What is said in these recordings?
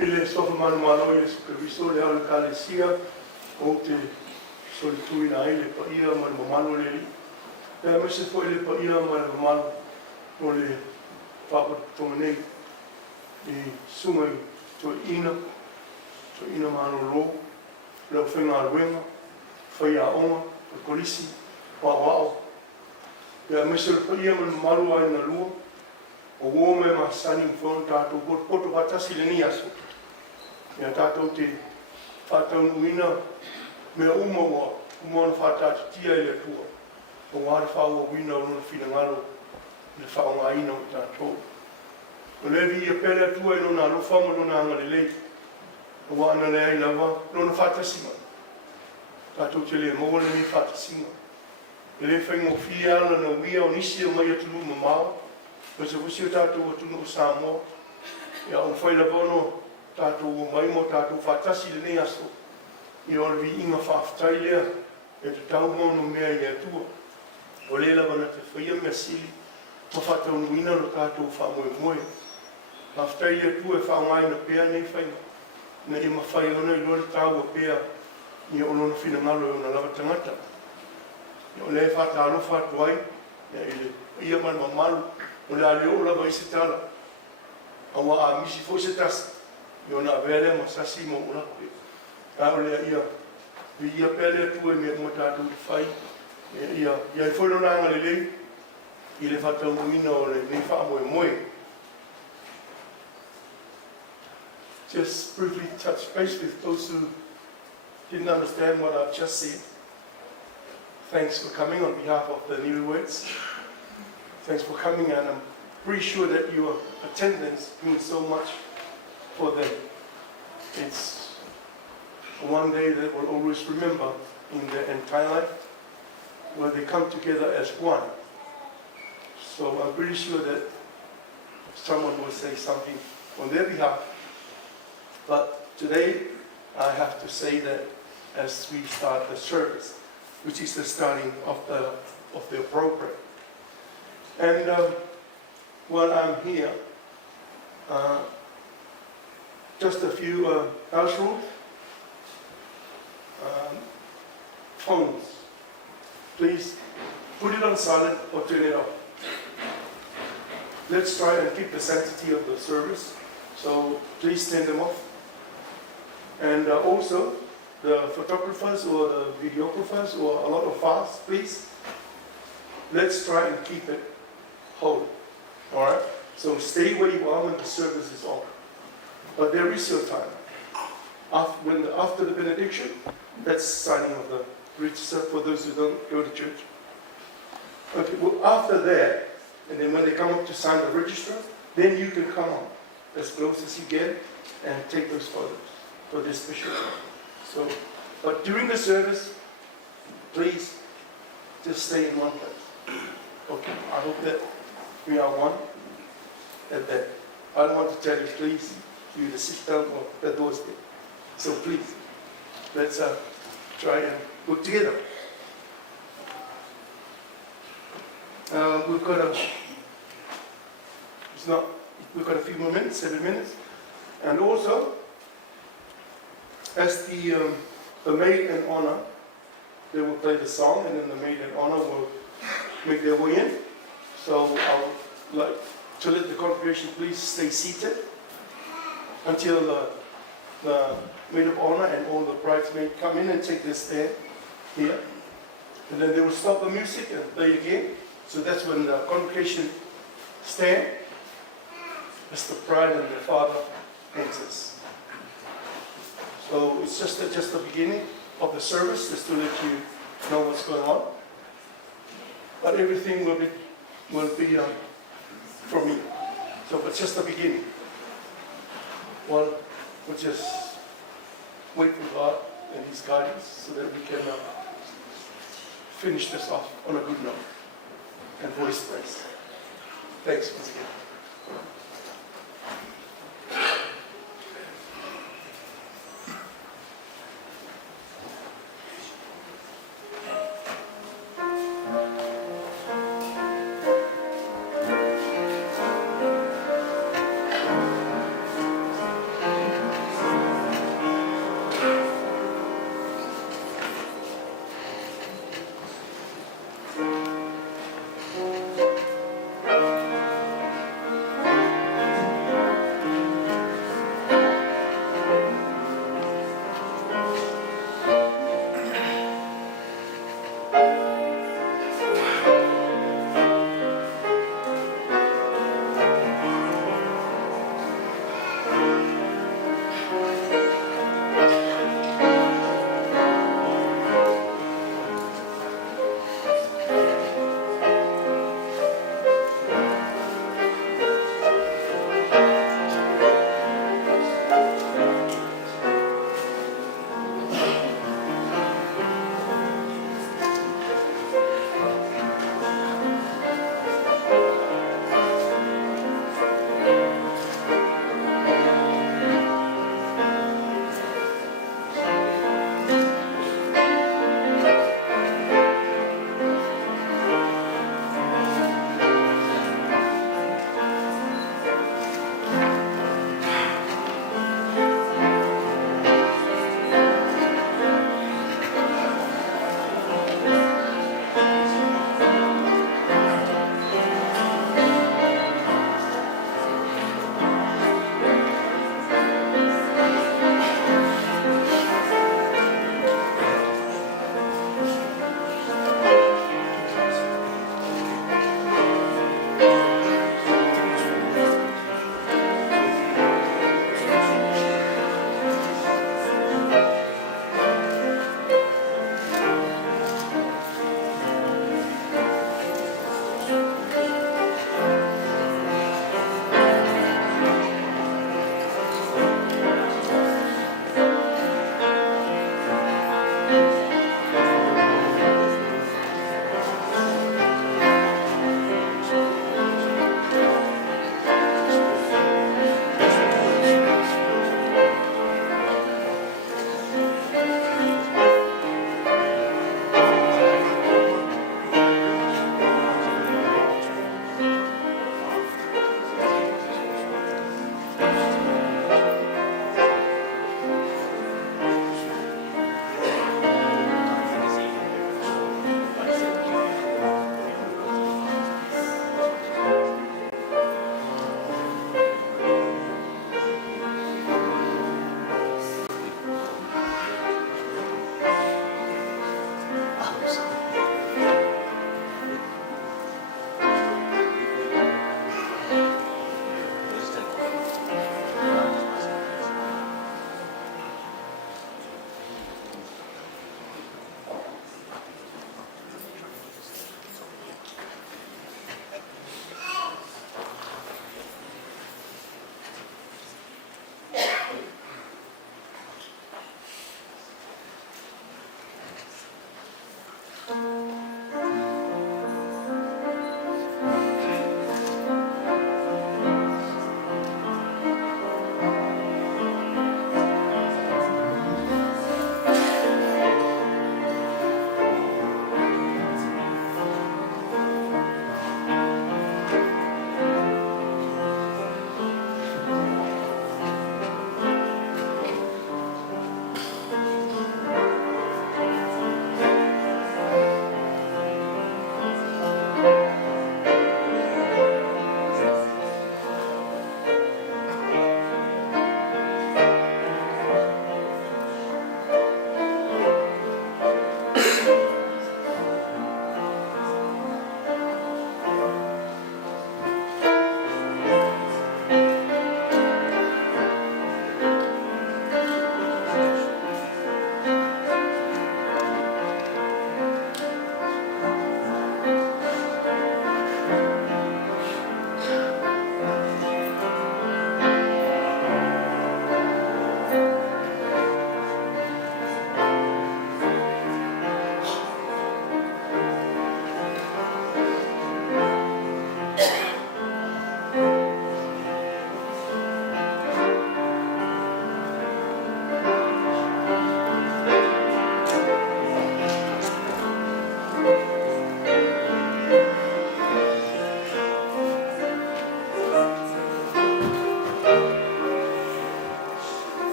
Ele sofa mano i le supervisor le ala kalesia o te solitui na ele pa ia ma le mamalo le li. Pea mese fo ele pa ia ma le mamalo o le whapatonga nei i sunga i to ina mano lo, leo whenga aruenga, whai a onga, o kolisi, wao. Pea mese le pa ia ma le mamalo ai na lua, o wome ma sani mwhona tātou poto patasi le ni aso. Ia tātou te whātau nuina mea umaua na whātātu tia i le tua. O wāre whāua wina o nuna whina ngalo le whaonga ina o tātou. O levi ia pele atua i nuna alofama nuna anga le lei. O wāna le ai lava nuna whātasinga. Tātou te le maua le ni whātasinga. Le whaingo whia ala na wia o nisi o mai atunu mamao. O se wusi o tātou atunu o Samoa. Ia o whaila bono tātou o Moimoi, tātou whātasi le nei aso. I o le vi inga whāwhtai lea, e te tau mono mea i atua. O le lawa na te whaia mea sili, ma whātau nuina no tātou whamoemoe. Whāwhtai lea tua e whaongai na pēa nei whainga. Na i ma whai ona i lore tāua pēa, i o lona whina ngalo e ona lawa tangata. I o le whātalo whātuai, ia man mamalu, o le aleo o lawa i se tala. Awa a misi fo se tasa. I ona vele ma sasi mo ula koe. Ka o lea ia pele tu e mea mo tātou i whai. Ia i whoino nanga le lei, i le whatau muina o le nei whamoemoe. Just briefly touch base with those who didn't understand what I've just said. Thanks for coming on behalf of the Newlyweds. Thanks for coming, and I'm pretty sure that your attendance means so much for them. It's one day that we'll always remember in their entire life, where they come together as one. So I'm pretty sure that someone will say something on their behalf. But today I have to say that as we start the service, which is the starting of the program. And while I'm here, just a few house rules. Phones, please put it on silent or turn it off. Let's try and keep the sanctity of the service, so please turn them off. And also, the photographers or the videographers or a lot of files, please, let's try and keep it holy. All right? So stay where you are when the service is on. But there is your time. After the benediction, that's signing of the register for those who don't go to church. Okay, well, after that, and then when they come up to sign the register, then you can come on as close as you can and take those photos for this special time. So, but during the service, please just stay in one place. Okay, I hope that we are one at that. I don't want to tell you, please, you to sit down or the door's there. So please, let's try and work together. We've got a few more minutes, 7 minutes, and also, as the maid and honor, they will play the song, and then the maid and honor will make their way in. So I would like to let the congregation please stay seated until the maid of honor and all the bridesmaids come in and take their stand here. And then they will stop the music and play again. So that's when the congregation stand as the bride and the father enters. So it's just the beginning of the service, just to let you know what's going on. But everything will be from me. So it's just the beginning. Well, we'll just wait for God and His guidance so that we can finish this off on a good note and voice praise. Thanks once again.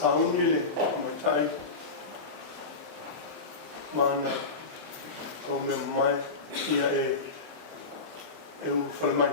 saunile matai mana o me mai ia e u falmai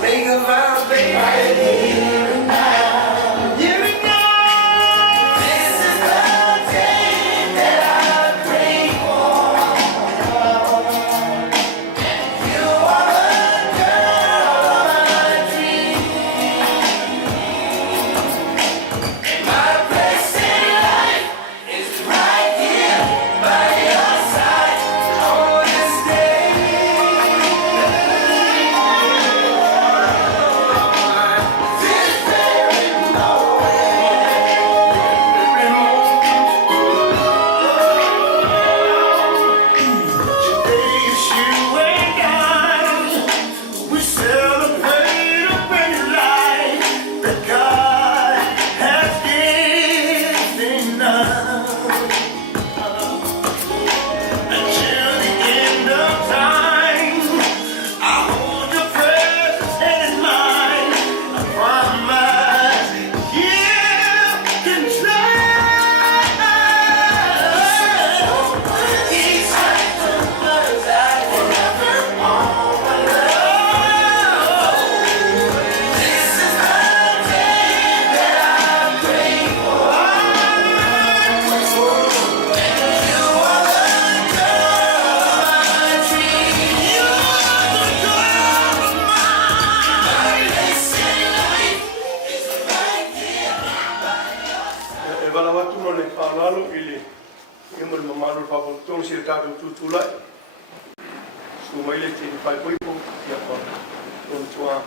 Make Malu Tafatolu si Tafatolu tutulai. Sumaile te pai poipo ia pa on tua.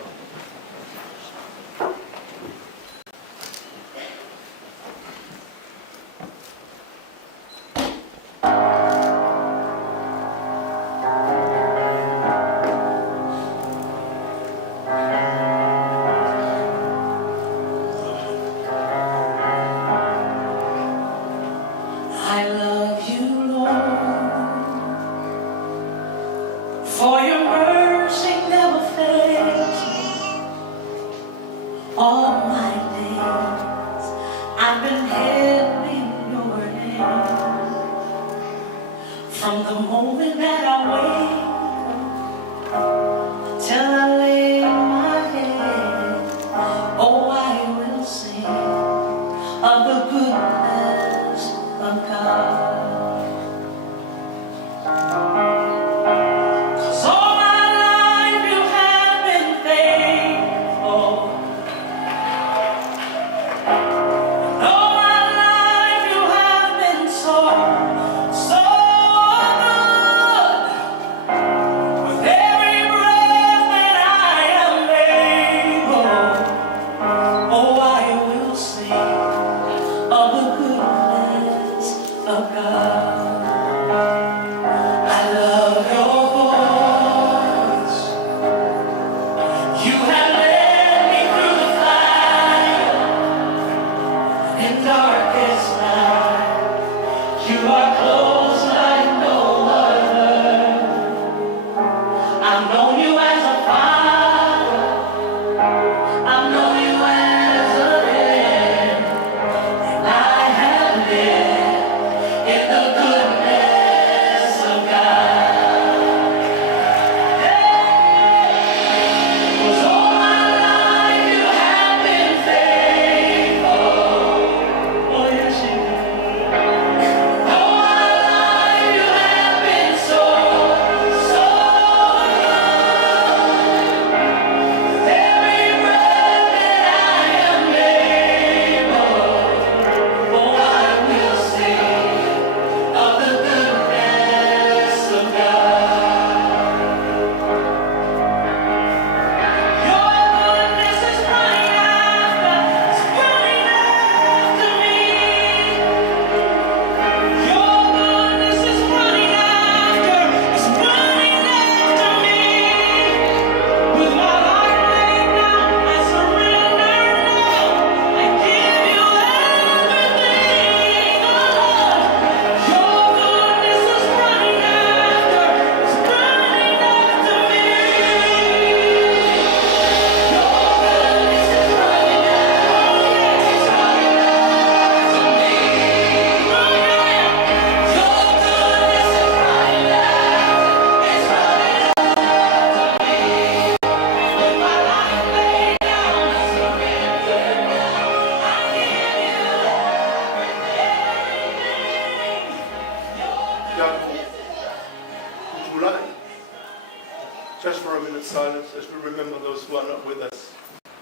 Just for a minute's silence as we remember those who are not with us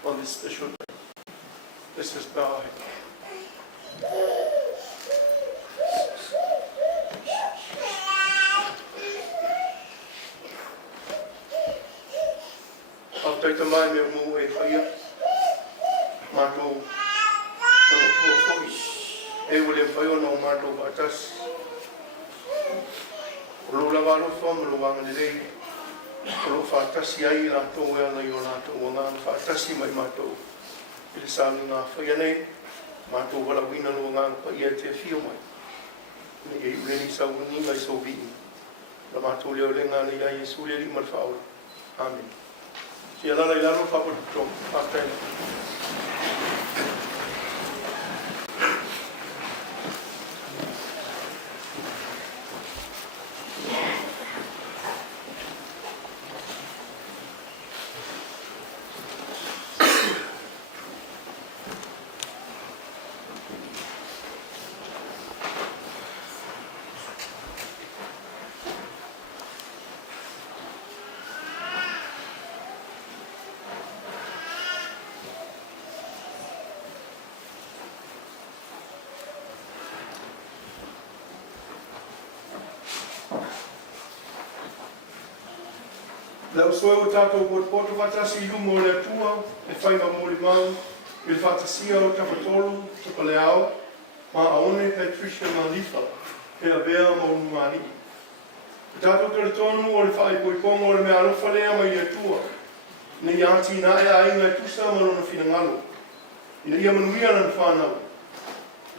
on this special day. Let's just bow our heads. Taita mai me mo e whaia mātou mana kua whoi e wale whaia no mātou batas o lo lava rofa ma lo wanga nerei o lo whaatasi ai lātou e ana i o lātou o ngā whaatasi mai mātou i le sāni ngā whaia nei mātou wala wina no ngā whaia te whio mai ne e ule ni sau ni mai so vii la mātou leo le ngā ni a Yesu le ri marwhaura. Amen. Sia lana I lano whapatutong, whakaina. Lau soe o tātou poto whatasi lumo le tua, e whai ma mōli mau, i le whatasia o Tafatolu, Tapaleao, ma aone Patricia Malifa, e a bea ma unumani. Tātou kare tonu o le whai poiponga o le mea alofa lea mai le tua, ne i ati na e a inga tusa marona fina ngalo, ina ia manuia na whanau.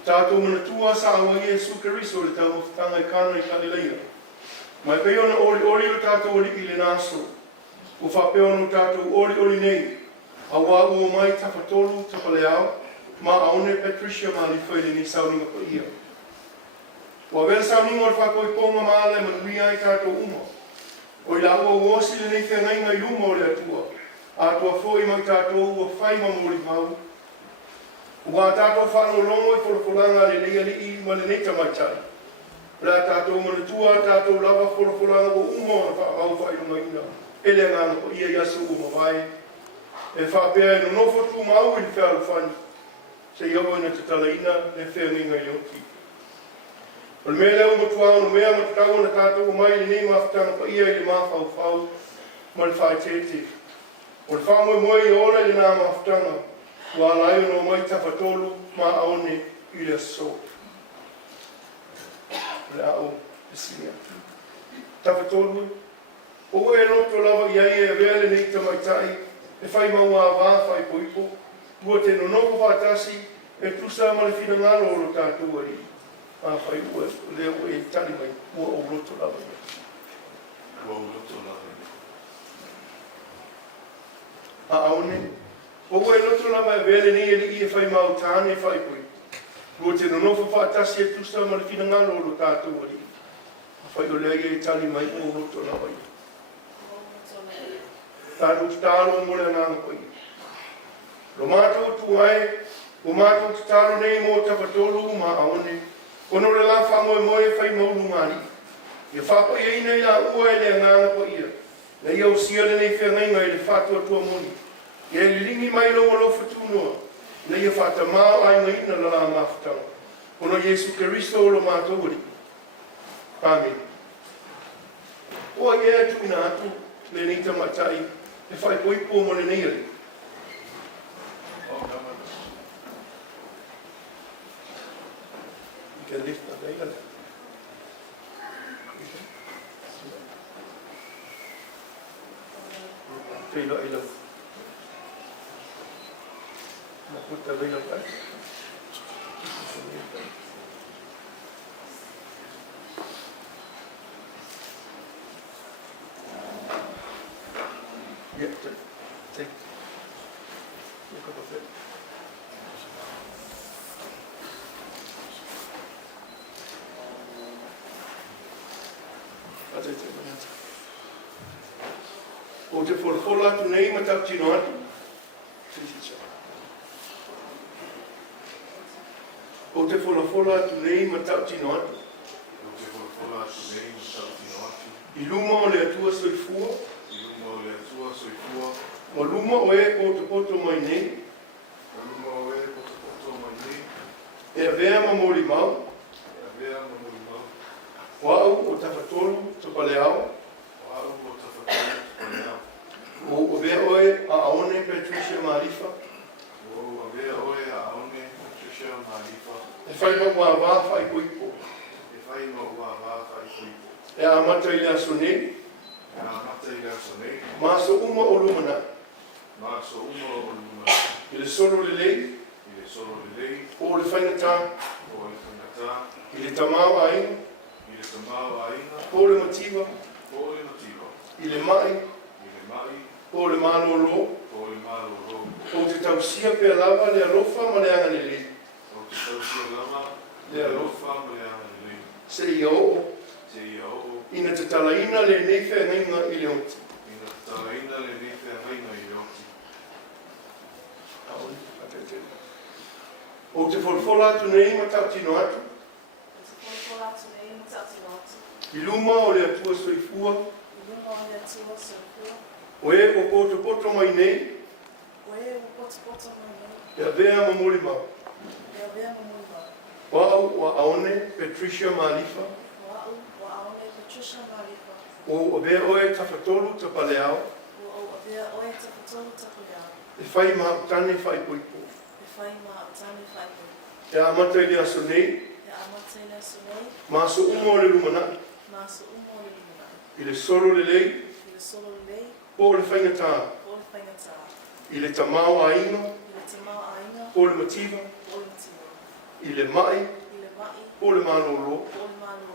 Tātou mana tua sa awa Iesu Keriso le tau mawhitanga I kāna I Kalileia. Mai peo na ori o tātou ori I le naso, o whapeo no tātou ori nei, a wā Aumai Tafatolu, Tapaleao, ma aone Patricia Malifa I le ni sauninga pa ia. Wa vera sauninga o le whakoi ponga maale manuia I tātou uma. O I la ua uosi le nei whengainga I luma o le atua, a tua fōi mai tātou ua whai mamori mau. Ua tātou whano longo I whorofuranga le leia li I ma le nei tamaitai. La tātou manatua, tātou lava whorofuranga o uma o na whaakau whairunga ina. Ele ngana ko ia yasu o mawai. E whapea no nofo tu mau I le whaaru whani. Se iau ina te talaina le whenginga I oki. O le mea leo matua no mea matatau na tātou o mai le nei mawhitanga pa ia I le mawhau ma le whaetete. O le whamoimoi I ola le nā mawhitanga. Wa lai no mai Tafatolu ma aone I le so. Le au pisia. Tafatolu o e roto lava iai e vele nei tamaitai, e whai maua a wā whai poipo, ua te nonoko whātasi, e tusa ma le whina ngaro o lo tātou ari. A whai ua, leo e tari mai, ua o roto lava iai. Ua o roto lava iai. A aone, o e roto lava e vele nei e li e whai mau tāne e whai poipo. Ua te nonoko whātasi e tusa ma le whina ngaro o lo tātou ari. A whai o lea e tari mai, ua o roto lava iai. Tātou te tāro mōre ngāna koi. Lo mātou tu ai, o mātou te tāro nei mō Tafatolu ma aone, ono le la Moimoi whai mauru ngāni. Ia whapa ia ina I la ua e le ngāna koi ia. Na ia o sia le nei whengainga I le whatua tua moni. Ia li lingi mai lo lo whatunua. Na ia whata mao ai ngai ina la mawhitanga. Ono Iesu Keriso lo mātou uri. Amen. Oa ia tu ina atu, le nei tamatai, e whai poipo mo le nei ari. You can lift that day. Tilo ilo. Nakuta velo pai. Yeah, take. Look at the o te whorwhora tu nei ma tau tino atu. O te whorwhora tu nei ma tau tino atu. I luma o le atua soifua. O luma o e poto mai nei. E a vea ma mori mau. Wau o Tafatolu, Tapaleao. O vea oe a aone Patricia Malifa. E whai mau wā whai koipo. E a mata I lea sone. Maso uma o lumana. I le solo le lei. O le whainata. I le tamau aina. O le motiva. I le mai. O le malolo. O te tausia pe lava le alofa ma le anga le lei. Le alofa ma le anga le lei. Se I o. Ina te talaina le nei whengainga I le oti. O te whorwhora atu nei ma tau tino atu. I luma o le atua soifua. O e o poto mai nei. E a vea ma mori mau. Wau wa aone Patricia Malifa. O avea oe Tafatolu Tapaleao. O avea oe Tafatolu Tapaleao. E whai mautane whai poipo. E whai mautane whai poipo. E amata i lea sonei. E amata i lea sonei. Maso umo le lumanai. Maso umo le lumanai. I le solo le lei. I le solo le lei. Po le whaingatā. Po le whaingatā. I le tamao a inga. I le tamao a inga. Po le mativa. Po le mativa. I le mai. I le mai. Po le malolo. Po le malolo.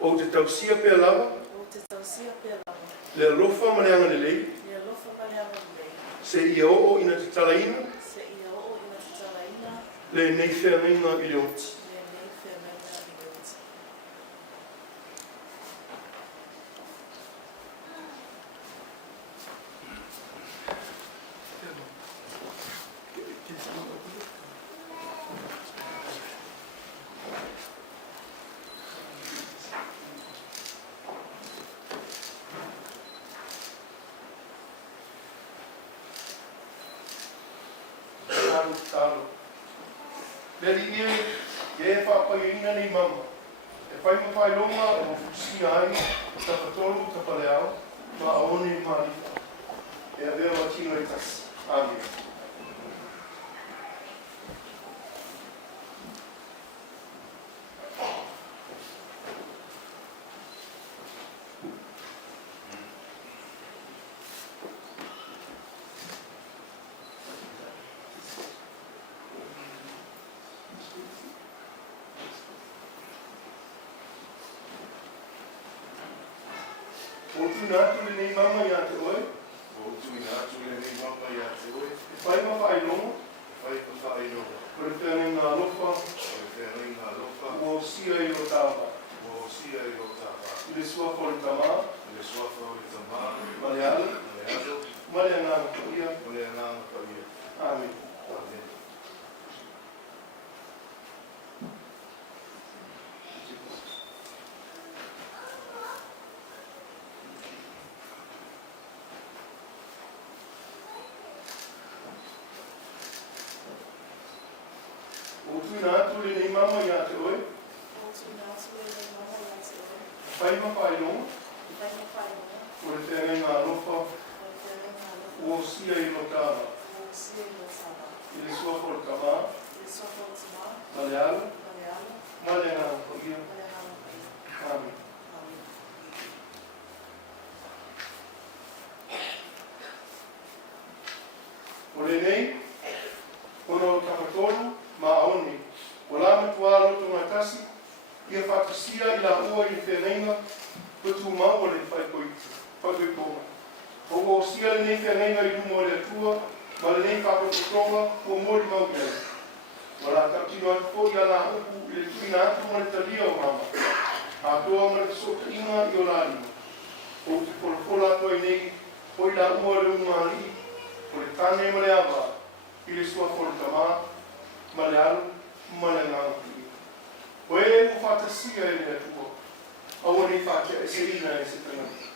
O te tausia pea lava. O te tausia pea lava. Le alofa ma le anga le lei. Le alofa ma le anga le lei. Se ia o ina te talaina. Se ia o ina te talaina. Le nei whea neina i le oti. Le nei whea neina i le oti. Talo. Leli e whapaina ni mama. E whai mawhai longa o fusia ai, Tafatolu Tapaleao, ma aone i Malifa. E avea matino e tasi. Amen. O tu natu le nei mama ia te oe. O tu natu le nei mama ia te oe. E whai mawhai longa. Whai mawhai longa. Ko le whea nei ngā lofa. Ko le whea nei ngā lofa. O sia i o tāwa. O sia i o tāwa. I le sua kore tamā. I le suafa o le tamā. Ma le ale. Ma le alo. Ma le anganga kawia. Ma le anganga kawia. Amen. Amen. O tu natu le nei mama ia te oe. O tu natu le nei mama ia te oe. Whai mawhai longa. E whai mawhai longa. Ko le whea nei ngā lofa. O le whea nei ngā lofa. O sia i o tāwa. O sia i o tāwa. I le sua kore tamā. I le suafa o tamā. Ma le ale. Ma le alo. Ma le anganga kawia. Ma le anganga kawia. Amen. Amen. O le nei, ono Tafatolu ma aone. O la matua loto ngā tasi, ia whakasia i la ua i wheneinga, putu mau o le whaikoitonga. O o sia le nei wheneinga i lumo le atua, ma le nei whakakotonga, o mori mau iai. O la kaptino atu po i ala upu i le tuina atu ma le talia o mama. A toa ma le soka inga i o la lima. O te kolokola atua i nei, o i la ua le umari, o le tane ma le awa, i le sua kore tamā, ma le alu, ma le ngā pui. O e mo whatasia e le atua, au ane whakia e se ina e se tangani.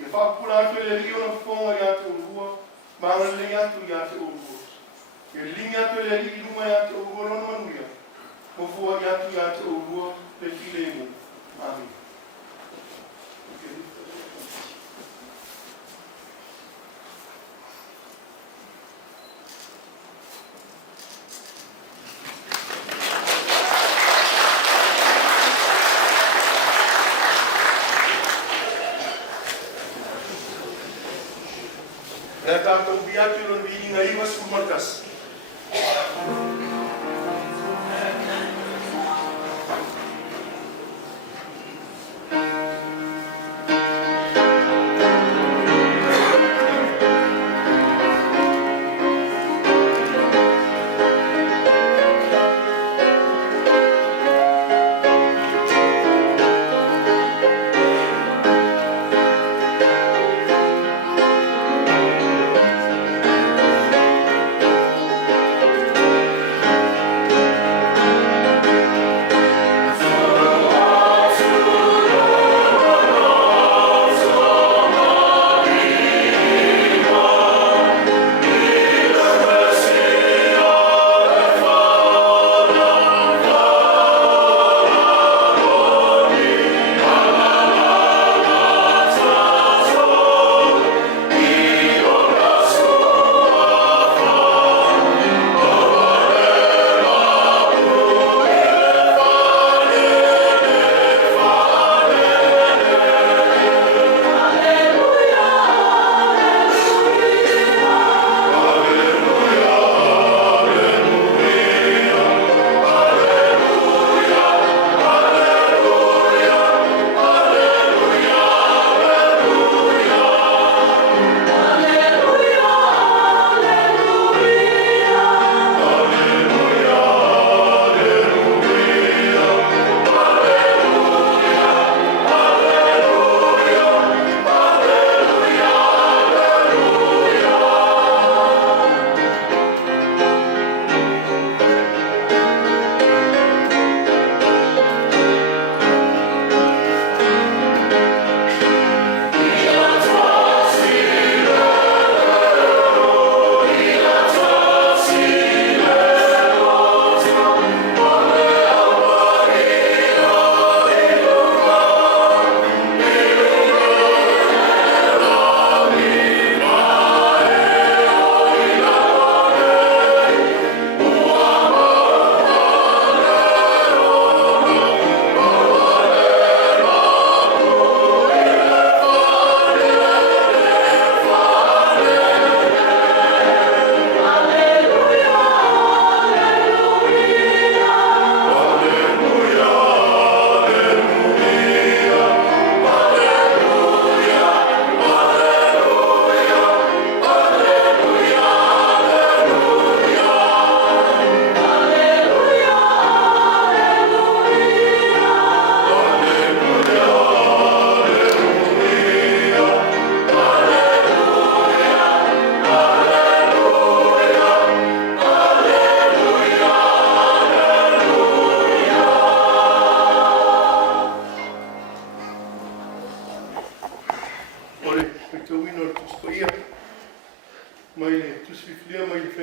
Ia whakapura atu e le rio na whonga i atu urua, ma ana le atu i atu urua. Ia lingi atu e le ri luma i atu urua lona manuia, mo fua i atu urua, le file e mu. Amen. E tātou biatu lona viinga iwa sumatasi.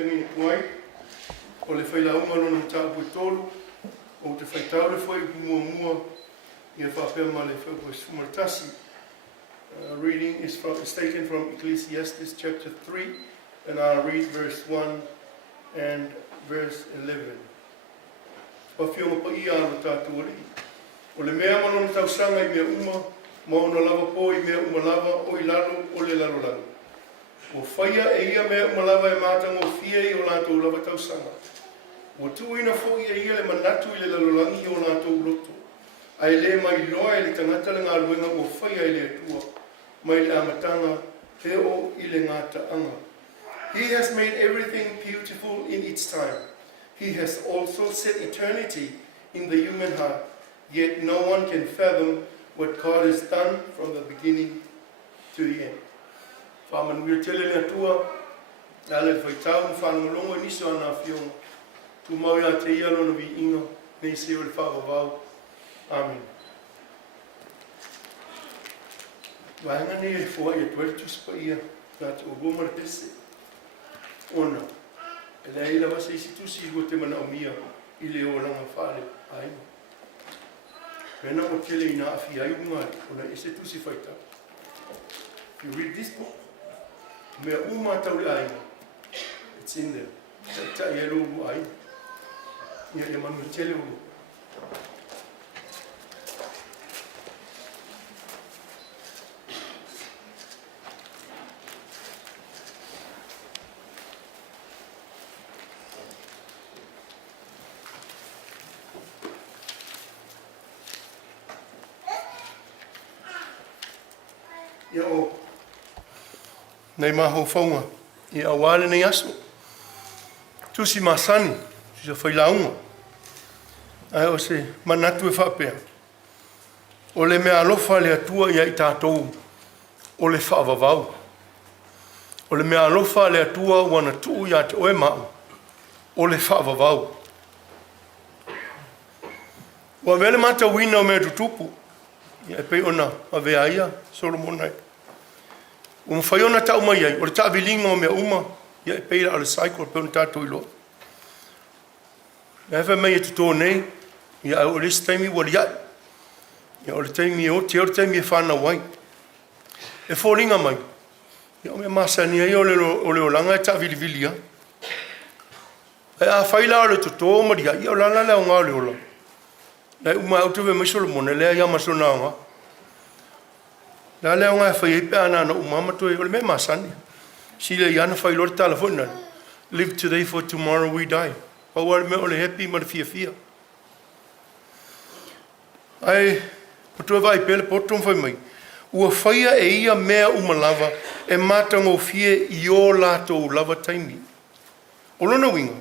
ngi kuai. O le whailaunga lona Tafatolu. O te whaitau le whai mua ia whapea ma le whaupo sumartasi. Reading is taken from Ecclesiastes chapter 3, and I'll read verse 1 and verse 11. Pawhionga pa ia alo tātou ori. O le mea manona tausanga I mea uma, maona lava po I mea uma lava o I lalo o le lalo lalo. O whaia e ia mea uma lava e mātanga o fia I o lātou lava tausanga. O tuina fo ia ia le manatu I le lalo langi o lātou loto. Ai le mai loa I le tangata le ngā luenga o whaia I le atua, mai le amatanga he o I le ngāta anga. He has made everything beautiful in its time. He has also set eternity in the human heart, yet no one can fathom what God has done from the beginning to the end. Whamanuia tele le atua, ale whaitau, whanangolongo niso ana whionga. Tu mau ia te ia lona vi inga, nei se o le whakawau. Amen. Wahanga ni e fua ia tuere tuspa ia, nāt o gomar tese. Ona. E lea ila wasa isi tusi hua te mana o mia I le o langa whale aina. Pena o tele ina awhi ai ungai, ona ese tusi whaita. You read this book, mea uma tau le aina. It's in there. Ta ia lo u aina. Ia ia manu tele u. Ia o nei maho whaunga I awale nei aso. Tusi masani, si sa whailaunga. Ai o se manatu e whapea. O le mea alofa le atua ia I tātou. O le whaavavau. O le mea alofa le atua wana tuu ia te oe mau. O le whaavavau. Wa vele mata wina o mea tutupu. Ia e pei ona a vea ia, Solomonai. O mwhaiona ta umai ai, o le ta avilinga o mea uma, ia e peira ale saiko, pe ona tātou ilo. Ia hewa mai e tuto nei, ia o le taimi wali ai. Ia o le taimi e o te taimi e whana wai. E whoringa mai. Ia o mea masani ai o le olanga e ta avilivilia. E a whaila o le tuto o maria, ia o lana leo ngā le ola. Ia uma au tuwe mai Solomone, lea ia masona nga. La leo ngā whai epe ana na umama toi o le me masani. Si le iana whai lori tala whuna. Live today for tomorrow we die. Pau ale me o le happy ma le fia fia. Ai, patua vai pele potom whai mai. Ua whaia e ia mea umalava e matanga o fie I o lātou lava taimi. O lona winga,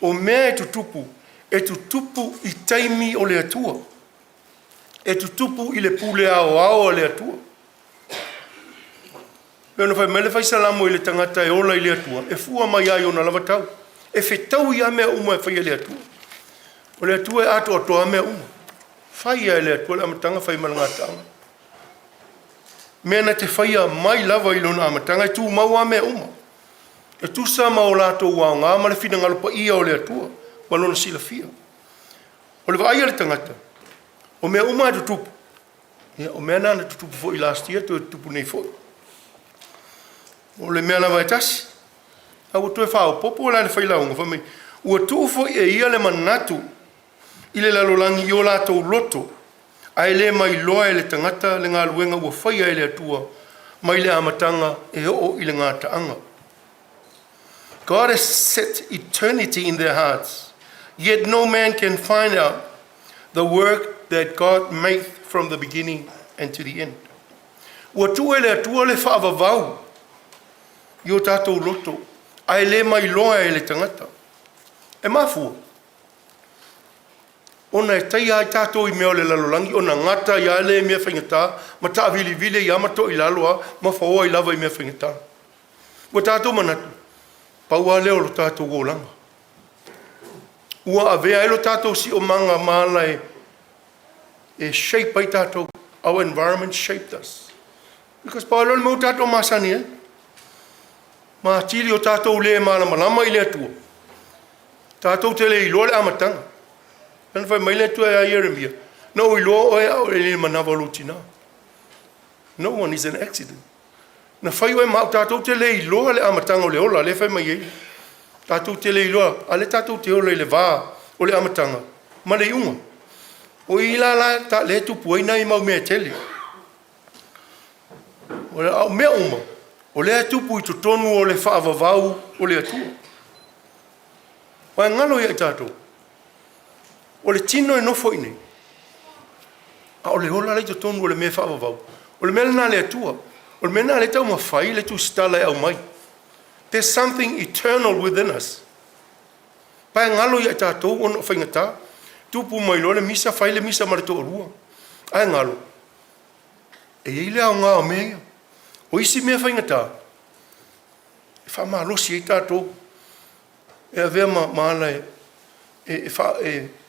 o mea e tutupu I taimi o le atua. E tutupu I le pule ao le atua. Pena whai mele whai salamo I le tangata e ola I le atua. E fua mai ai o na lava tau. E whetau ia mea uma e whai le atua. O le atua e ato atoa mea uma. Whai ai le atua le amatanga whai malangatanga. Mea na te whai a mai lava I lona amatanga e tu maua mea uma. E tu sa ma o lato wao ngā ma le whina ngalopa ia o le atua. Walona sila fia. O le vai le tangata. O mea uma e tutupu. O mea nana tutupu fo I last year, tu tutupu nei fo. O le mea lava e tasi. A ua tue whao popo la le whailaunga whamei. Ua tu fo e ia le manatu. I le lalolangi I o lātou loto. Ai le mai loa e le tangata le ngā luenga ua whaia e le atua. Mai le amatanga e o I le ngā taanga. God has set eternity in their hearts. Yet no man can find out the work that God made from the beginning and to the end. Ua tu e le atua le whaavavau. I o tātou loto. Ai le mai loa e le tangata. E mafua. Ona e tai ai tātou I mea o le lalolangi. Ona ngata I ale e mea whaingata. Ma ta vili vile I amato I laloa. Ma whaoa I lava I mea whaingata. Ua tātou manatu. Paua leo lo tātou gōlanga. Ua avea e lo tātou si o manga mala e shape ai tātou. Our environment shaped us. Because Paula le mau tātou masani e. Ma tili o tātou le malama i le atua. Tātou te le i loa le amatanga. Nana whai mai le atua e a Jeremia. No i loa oe au le manawa lutina. No one is an accident. Na whai oe mau tātou te le i loa le amatanga o le ola, le whai mai ei. Tātou te le i loa, a le tātou te ola i le vā o le amatanga. Ma le iunga. O i la ta le tupu aina i mau mea tele. O le au mea uma. O le tupu i tonu o le whaavavau o le atua. Wai ngalo i tātou. O le tino e nofo i nei. A o le ola le tonu o le mea whaavavau. O le mea na le atua. O le mea na le tau mawhai le tu stala e Aumai. There's something eternal within us. Pai ngalo i tātou o no whaingata. Tupu mai lo le misa whai le misa marito o rua. Ai ngalo. E ile au ngā o mea. O isi mea whaingata. E wha maa losi e tātou. E a vea maala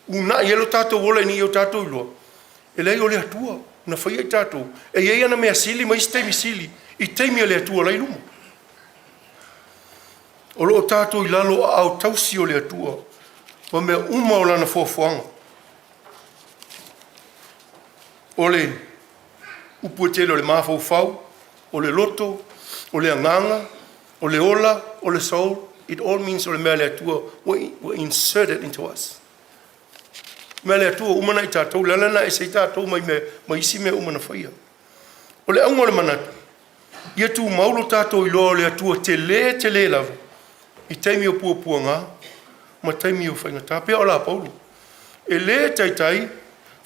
una i elo tātou ola ni i o tātou iloa. E lei o le atua. Na whai e tātou. E iei ana mea sili, ma isi teimi sili. I teimi o le atua lai luma. O lo tātou i lalo au tausi o le atua. Wa mea uma o lana fuafuanga. O le upuetele o le mafaufau, o le loto, o le anganga, o le ola, o le soul. It all means o le mea le atua were inserted into us. Mea le atua umana i tātou, lalana e sei tātou mai isi mea umana whaia. O le aunga o le manatu. Ia tu maulo tātou i loa le atua te le lava. I teimi o pua ngā, ma teimi o whaingata. Pea o la Paula. E le tai,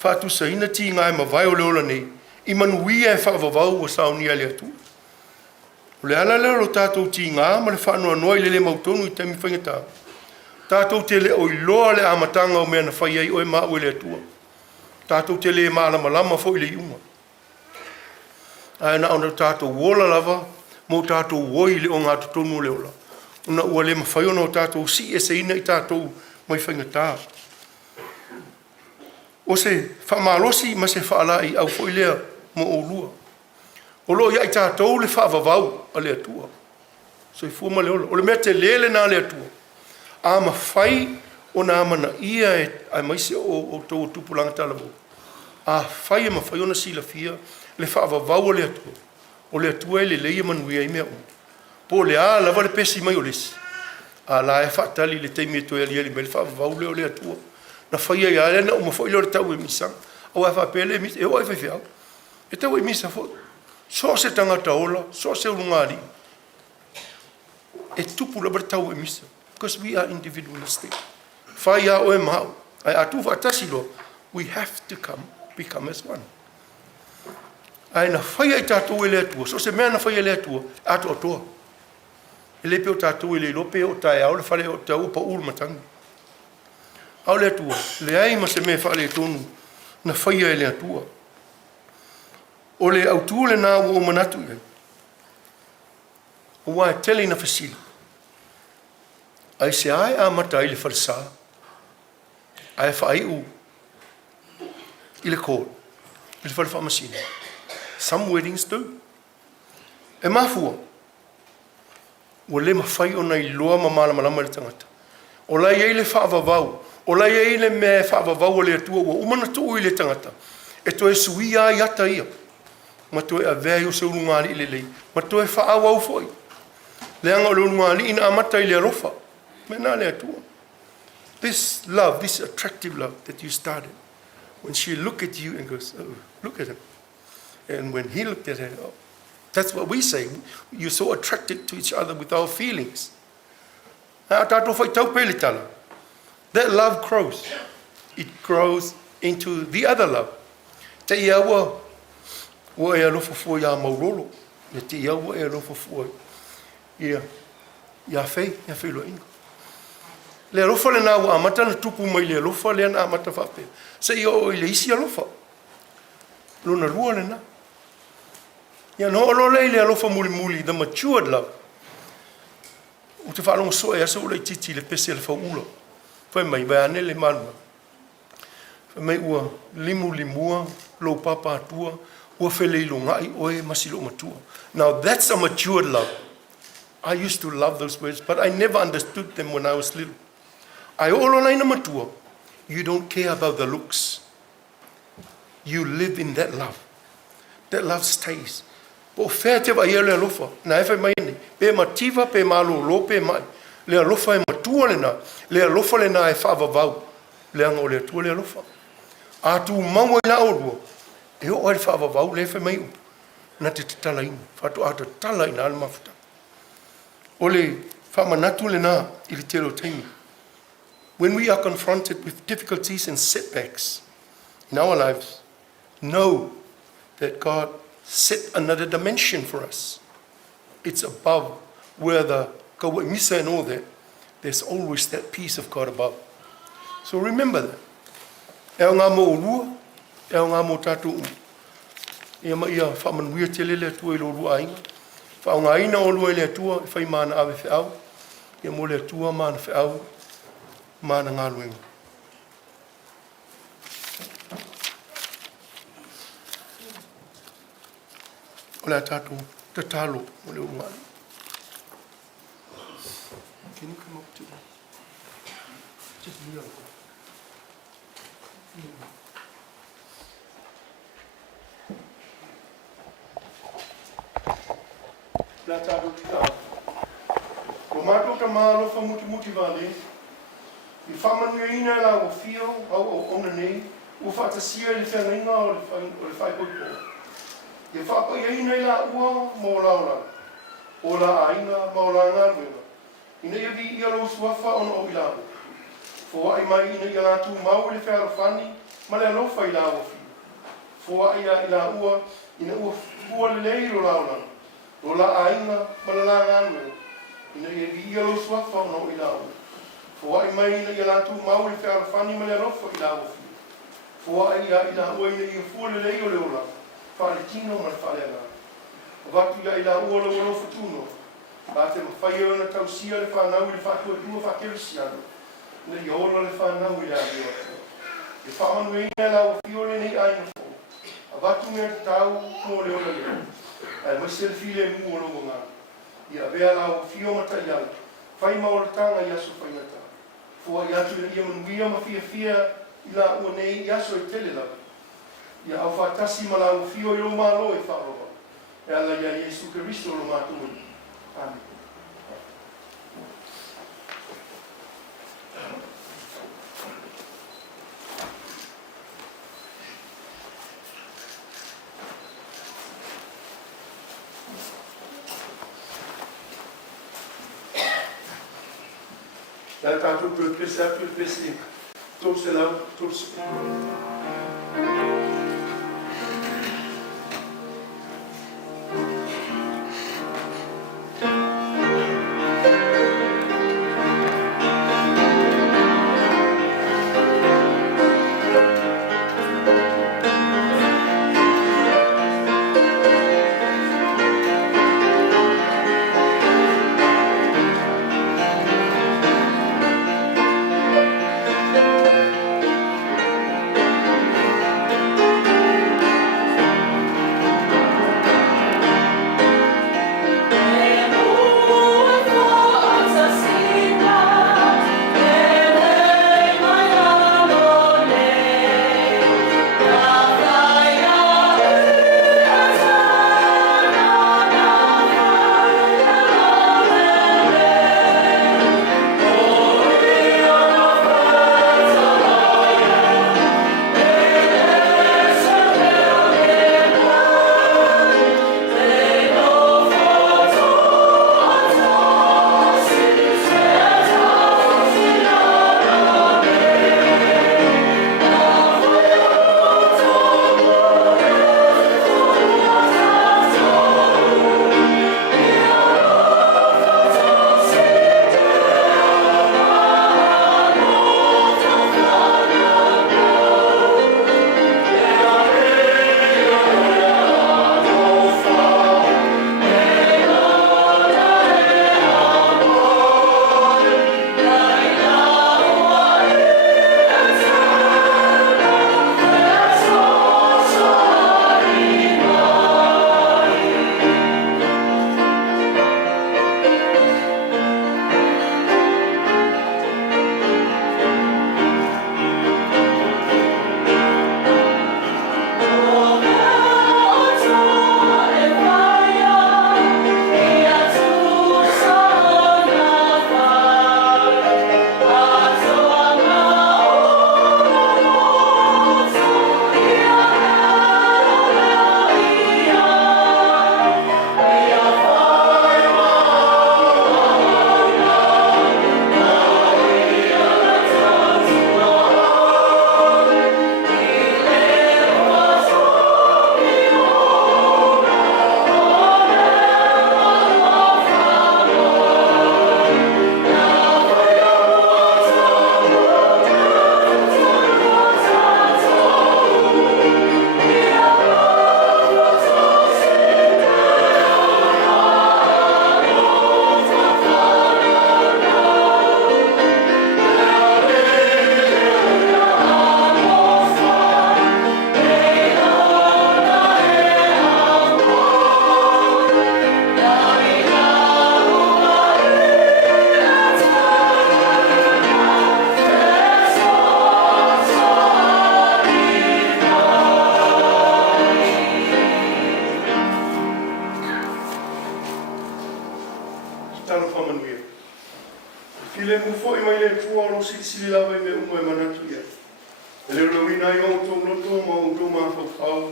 whātu sa ina ti ngā e ma vai o le ola nei. I manuia e whaavavau o saunia le atua. O le ala leo lo tātou ti ngā, ma le whanua noi le mautonu i teimi whaingata. Tātou te le o i loa le amatanga o mea na whai ai o e maa o le atua. Tātou te le maa lama fo i le iunga. Ai na ona tātou wola lava, mo tātou woi le o ngā tutonu le ola. Una ua le mawhaiona o tātou si e se ina i tātou mai whaingata. O se whamalosi ma se whaalai au fo i lea mo o lua. O lo ia i tātou le whaavavau a le atua. So i fuama le ola. O le mea te lele nā le atua. A ma whai o nā mana ia e ai maise o tau tupulanga talamu. A whai e ma whaiona sila fia le whaavavau o le atua. O le atua e le leia manuia i mea o. Po le a lava le pesi mai o lesi. A la e whaatali le teimi e toi ali me le whaavavau leo le atua. Na whaia i a lena o ma whai leo le tau e misang. Au e whaapele e misa, e o e whaiwhiau. E tau e misa fo. So se tangata ola, so se urungari. E tupu lava le tau e misa. Because we are individualistic. Whai a o e mau. Ai atu whaatasi lo. We have to become as one. Ai na whaia i tātou e le atua. So se mea na whaia le atua. Ato atoa. E le peo tātou e le lope o tae au le whale o te upa uru matangi. Au le atua. Le ai ma se mea whale tonu. Na whaia e le atua. O le autua le nā o manatu i. O wai tele na whasili. Ai se ai a mata i le wharisa. Ai whai u. I le kōr. I le whale whamasina. Some weddings do. E mafua. O le mawhai o nei loa mamala malama le tangata. O lai ei le whaavavau. O lai ei le mea whaavavau o le atua. O umana tuu i le tangata. E to e sui a iata ia. Ma to e a vea o se urungari i le lei. Ma to e whaau au foi. Le anga o le urungari ina amata i le arofa. Mena le atua. This love, this attractive love that you started. When she look at you and goes, oh, look at him. And when he looked at her, oh, that's what we say. You're so attracted to each other with our feelings. That love grows. It grows into the other love. Te ia wa e alofa fua ia maurolo. Te ia wa e alofa fua ia fei lo ingo. Le alofa le nā wa amata na tupu mai le alofa le na amata whape. Se ia o le isi alofa. Lona rua le nā. Ia no olo le alofa muli, the matured love. O te whalonga soa e asa ula i titi le pese le whaula. Whai mai, vai ane le malua. Whai mai ua limua, lo papa atua, ua whele ilo ngai oe masilo matua. Now that's a matured love. I used to love those words, but I never understood them when I was little. I ololaina matua. You don't care about the looks. You live in that love. That love stays. Po fea te vai le alofa. Na e whai mai ni. Pe mativa, pe malo lo, pe mai. Le alofa e matua le na. Le alofa le na e whaavavau. Le anga o le atua le alofa. A tu maua i la orua. E o ai whaavavau le whai mai upu. Na te tala ina. Whatu a te tala ina ala mafuta. O le whamanatu le na i le tero taimi. When we are confronted with difficulties and setbacks in our lives, know that God set another dimension for us. It's above where the kawa misa and all that. There's always that peace of God above. So remember that. E o ngā mo urua, e o ngā mo tātou umu. Ia ma ia whamanuia te lele atua i lo rua ainga. Wha o ngā ina o lua i le atua, i whai mana awe whiau. Ia mo le atua mana whiau, mana ngā luenga. O le tātou, te talo, o le umani. Can you come up to me? Just me on. La tātou te tātou. O mātou ta mālofa muti vale, i whamanuia ina la o whio, au o ona nei, o whatasia le whangainga o le whaipoipo. I whapaia ina i la ua mō laura, o la ainga mō la ngāruenga. Ina ia vi ia lo suafa ona o ilawo. Fōa ai mai ina ia lātu mau le whaarofani, ma le alofa i la o whio. Fōa ia i la ua, ina ua fua le leiro laura. O la ainga ma la ngāruenga. Ina ia vi ia lo suafa ona o ilawo. Fōa ai mai ina ia lātu mau le whaarofani, ma le alofa i la o whio. Fōa ia i la ua ina ia fua le leiro le ola. Whare tino ma le whare ana. O watu ia i la ua lo wano whatuno. Ba te mawhai o na tausia le whanau i le whatua tua whakerisiano. Na i ola le whanau i le ahi o atua. E whamanu e ina la o whiole nei aina fō. A watu mea te tau mō le ola leo. Ai maise le while mu o longo ngā. Ia vea la o whio mata i ala. Whai maoratanga i aso whainata. Fōa i atu le ia manuia ma fia i la ua nei i aso e tele lawa. Ia au whātasi ma la o whio i lo mālo e wharoa. E ala ia Jesu Keristo lo mātua. Amen. La tātou pēr pēsā pēr pēsī. Tōs e lau, tōs e mufo i mai le tua o sili lava i me umo e manatu ia. E le rauina i o tō noto ma o tō mawhawhau.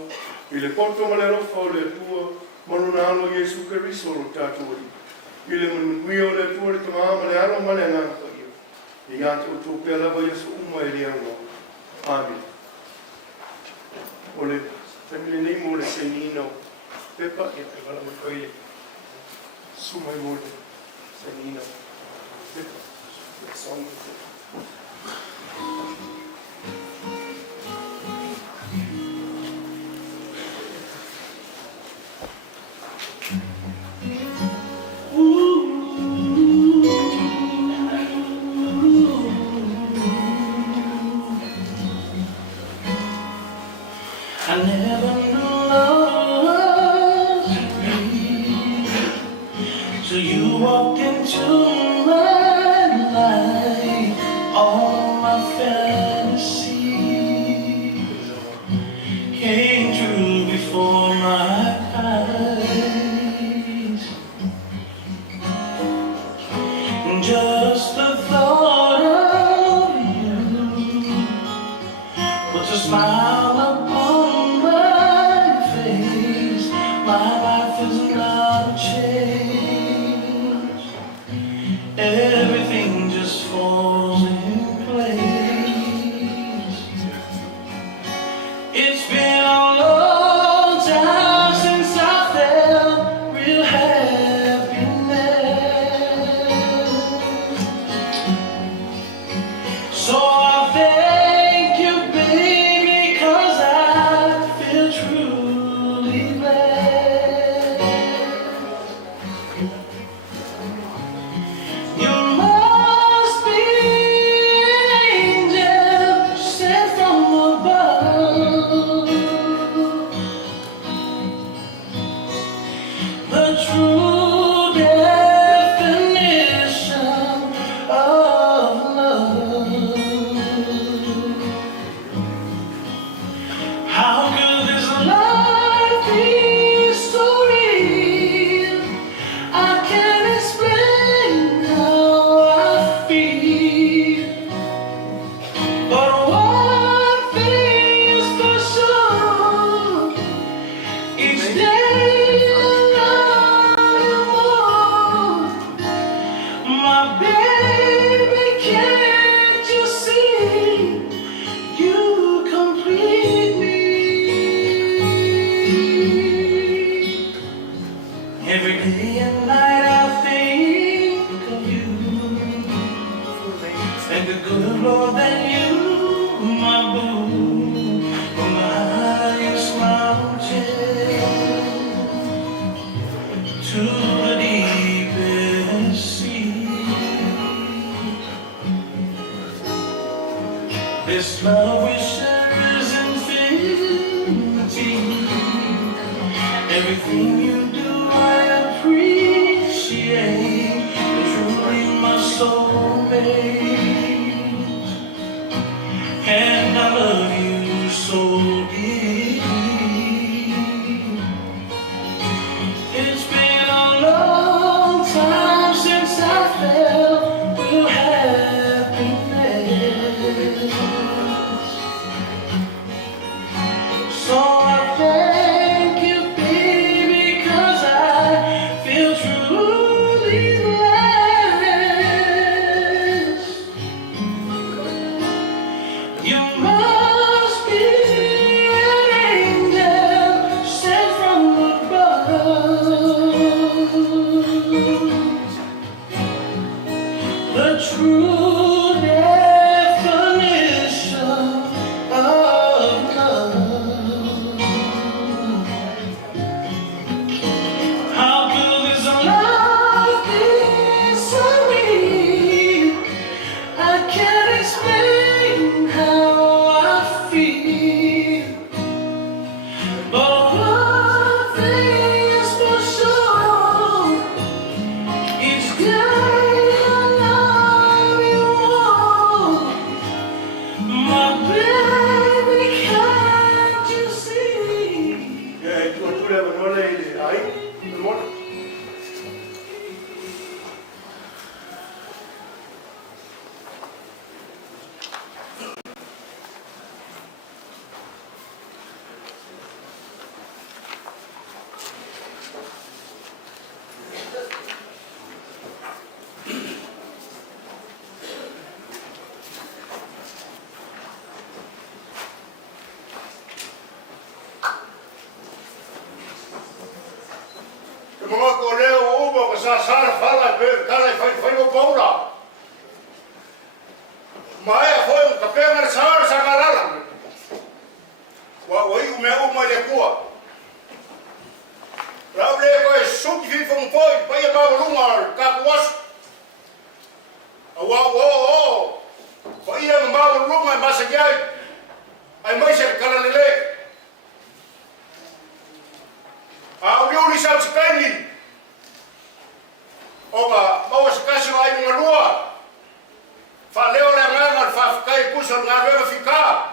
I le poto ma le rofa o le tua manuna alo Jesu Keriso o tātua i. I le manui o le tua le tamaa ma le alo ma le ngāpa ia. I ate o tō pēr lava Jesu uma e lea ngā. Amen. O le family name o le senino. Pepa ia te wala mo koe sumai mo le senino. Pepa. The song is it. I never knew love was real till you walked into my life. All my fantasies came true before my eyes. And just the thought of you puts a smile upon my face. My life is not changed. Everything just falls in place. It's been a long time since I felt real happiness. So I thank you, baby, 'cause I feel truly blessed. You must be an angel sent from above. The true definition of love. How could this life be so real? I can't explain how I feel. But one thing is for sure, each day I love you more. My baby, can't you see? You complete me. Every day and night I think of you, and the good Lord that you, my boo, on the highest mountain to the deepest sea. This love we share is infinity. Everything you do I appreciate. You're truly my soulmate, and I love you so deep. It's been a long time since I felt real happiness. So I thank you, baby, 'cause mga ko leo ubo sa fala per kala fai mo Paula. Maya foi kapena sar sa kalala. Wa me Aumai le kua. Raule ko suki fi fong foi pai ma lunga ka kuas. Wa pai ma lunga masagai. Ai mai ser kalale. Uli sa sekali. Oga, mau sekali ai mga lua. Fa leo le nganga fa kai kusol ngawe fika.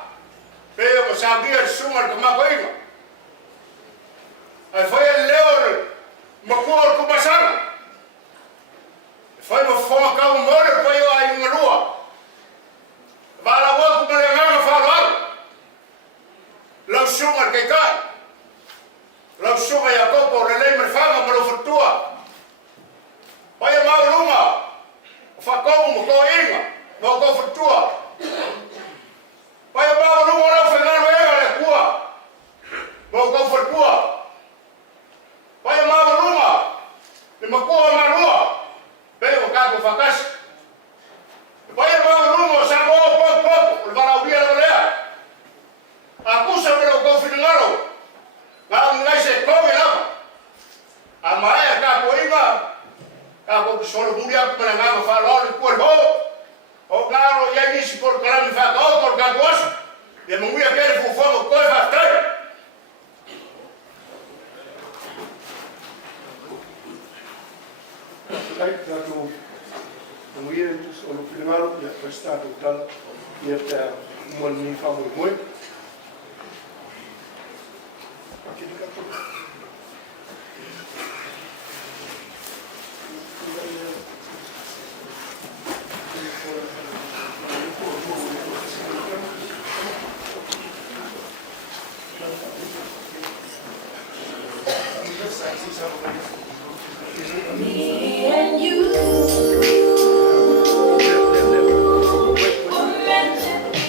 Pero sabia sumar kama koima. Ai foi leo makor ko basang. Foi mo fo ka mo foi ai mga lua. Bala wa ko le nganga fa lo. Lo sumar kai kai. Lau sunga ya kopo relei merfanga malo fatua. Pai mau lunga. Fa ko mo ko inga. Mo ko fatua. Pai mau lunga la fa ngalo e le kua. Mo ko fatua. Pai mau lunga. Ni mo ko marua. Pe o ka ko fakas. Pai mau lunga sa mo po le bala ubia le. Aku sa me ko finngalo. Ngang ngai se ko ela. Aumai ka ko inga. Ka ko solo bulia ko na nga fa lo ko ho. O claro ya ni si por kala mi fa ko por ka ko. De mo ia querer fu fo ko fa tai. Kijk, dat we hier dus op de wereld, ja, staat ook dan, je hebt daar Malifa Moimoi. Me and you were meant to be.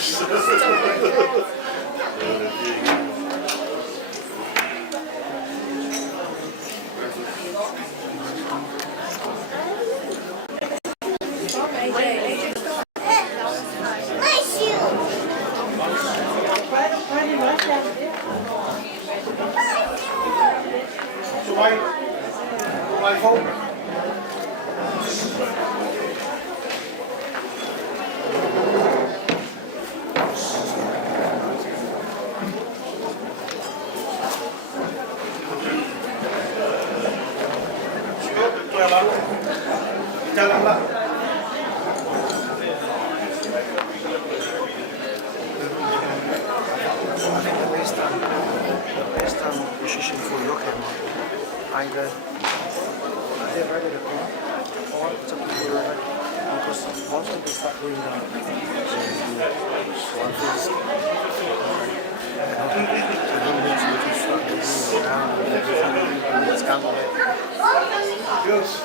Deus. Aumai phone. Jalan lah. Questa uscisce in fuori, ok, anche they're ready to come or it's up to you because once we start doing that one is Deus.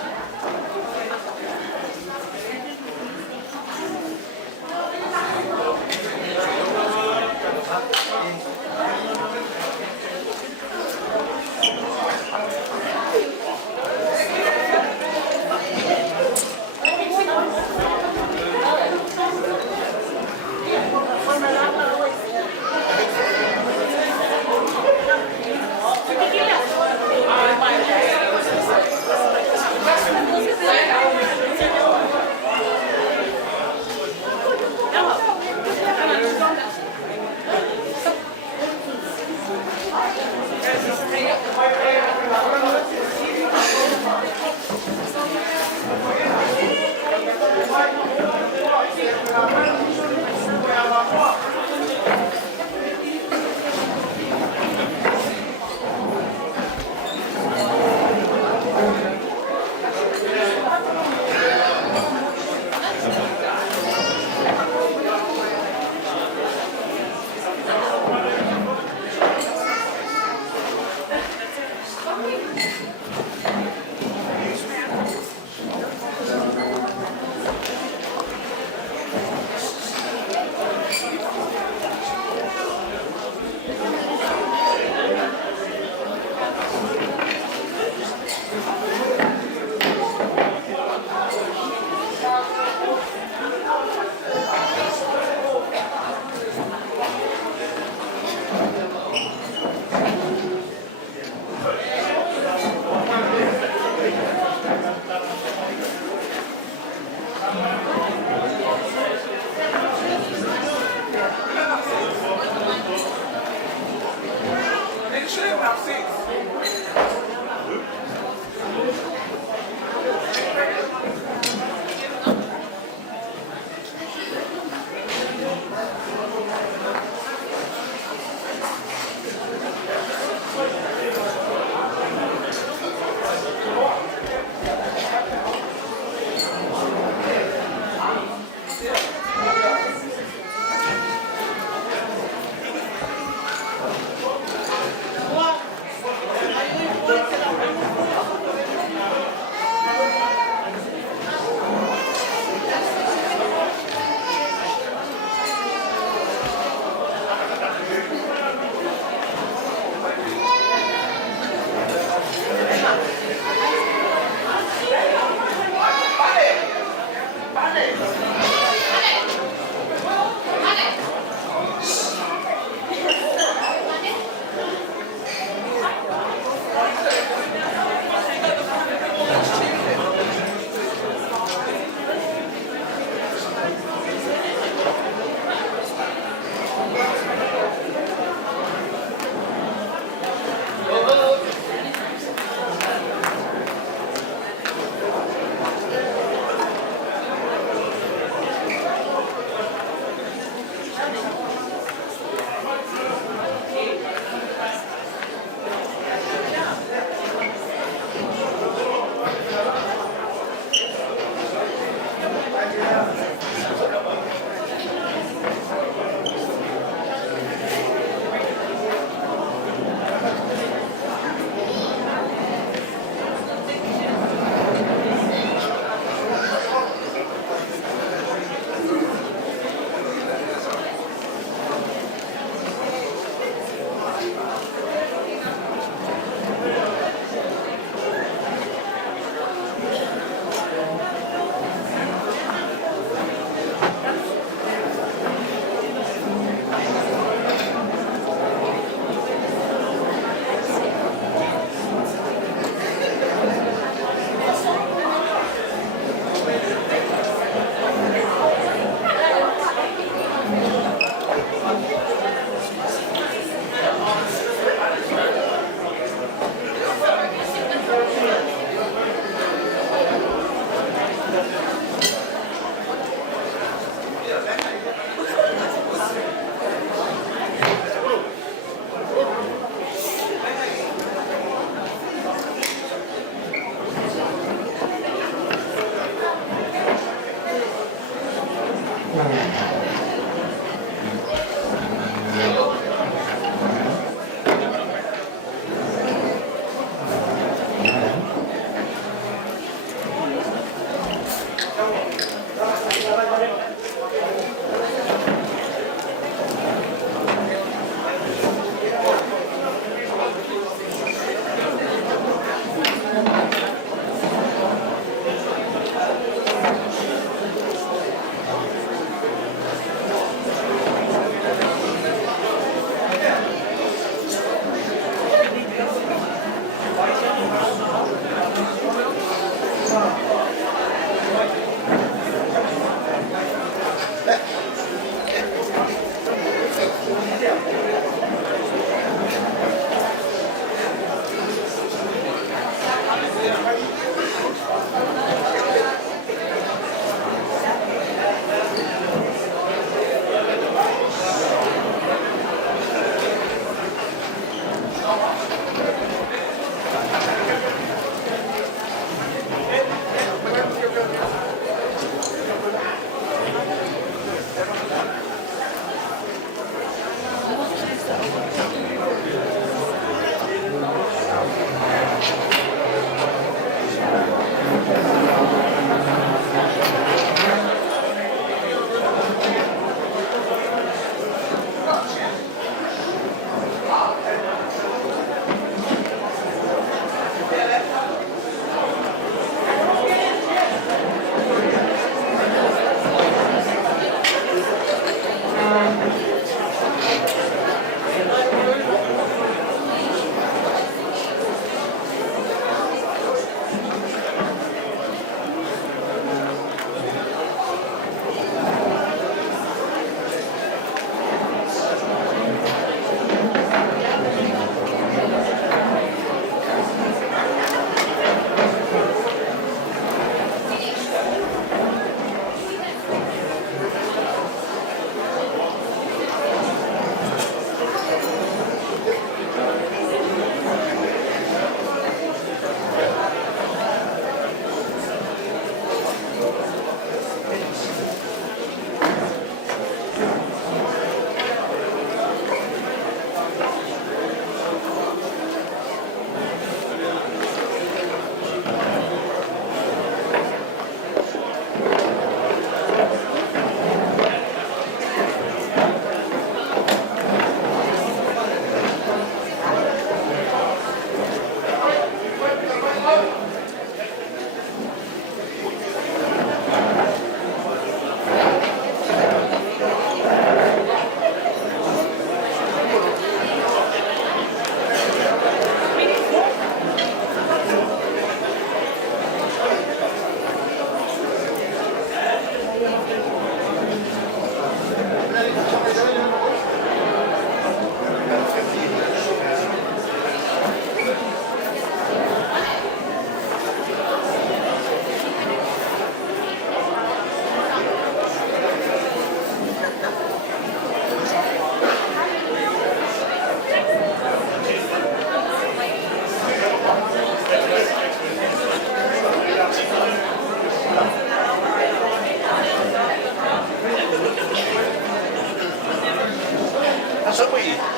Samoa.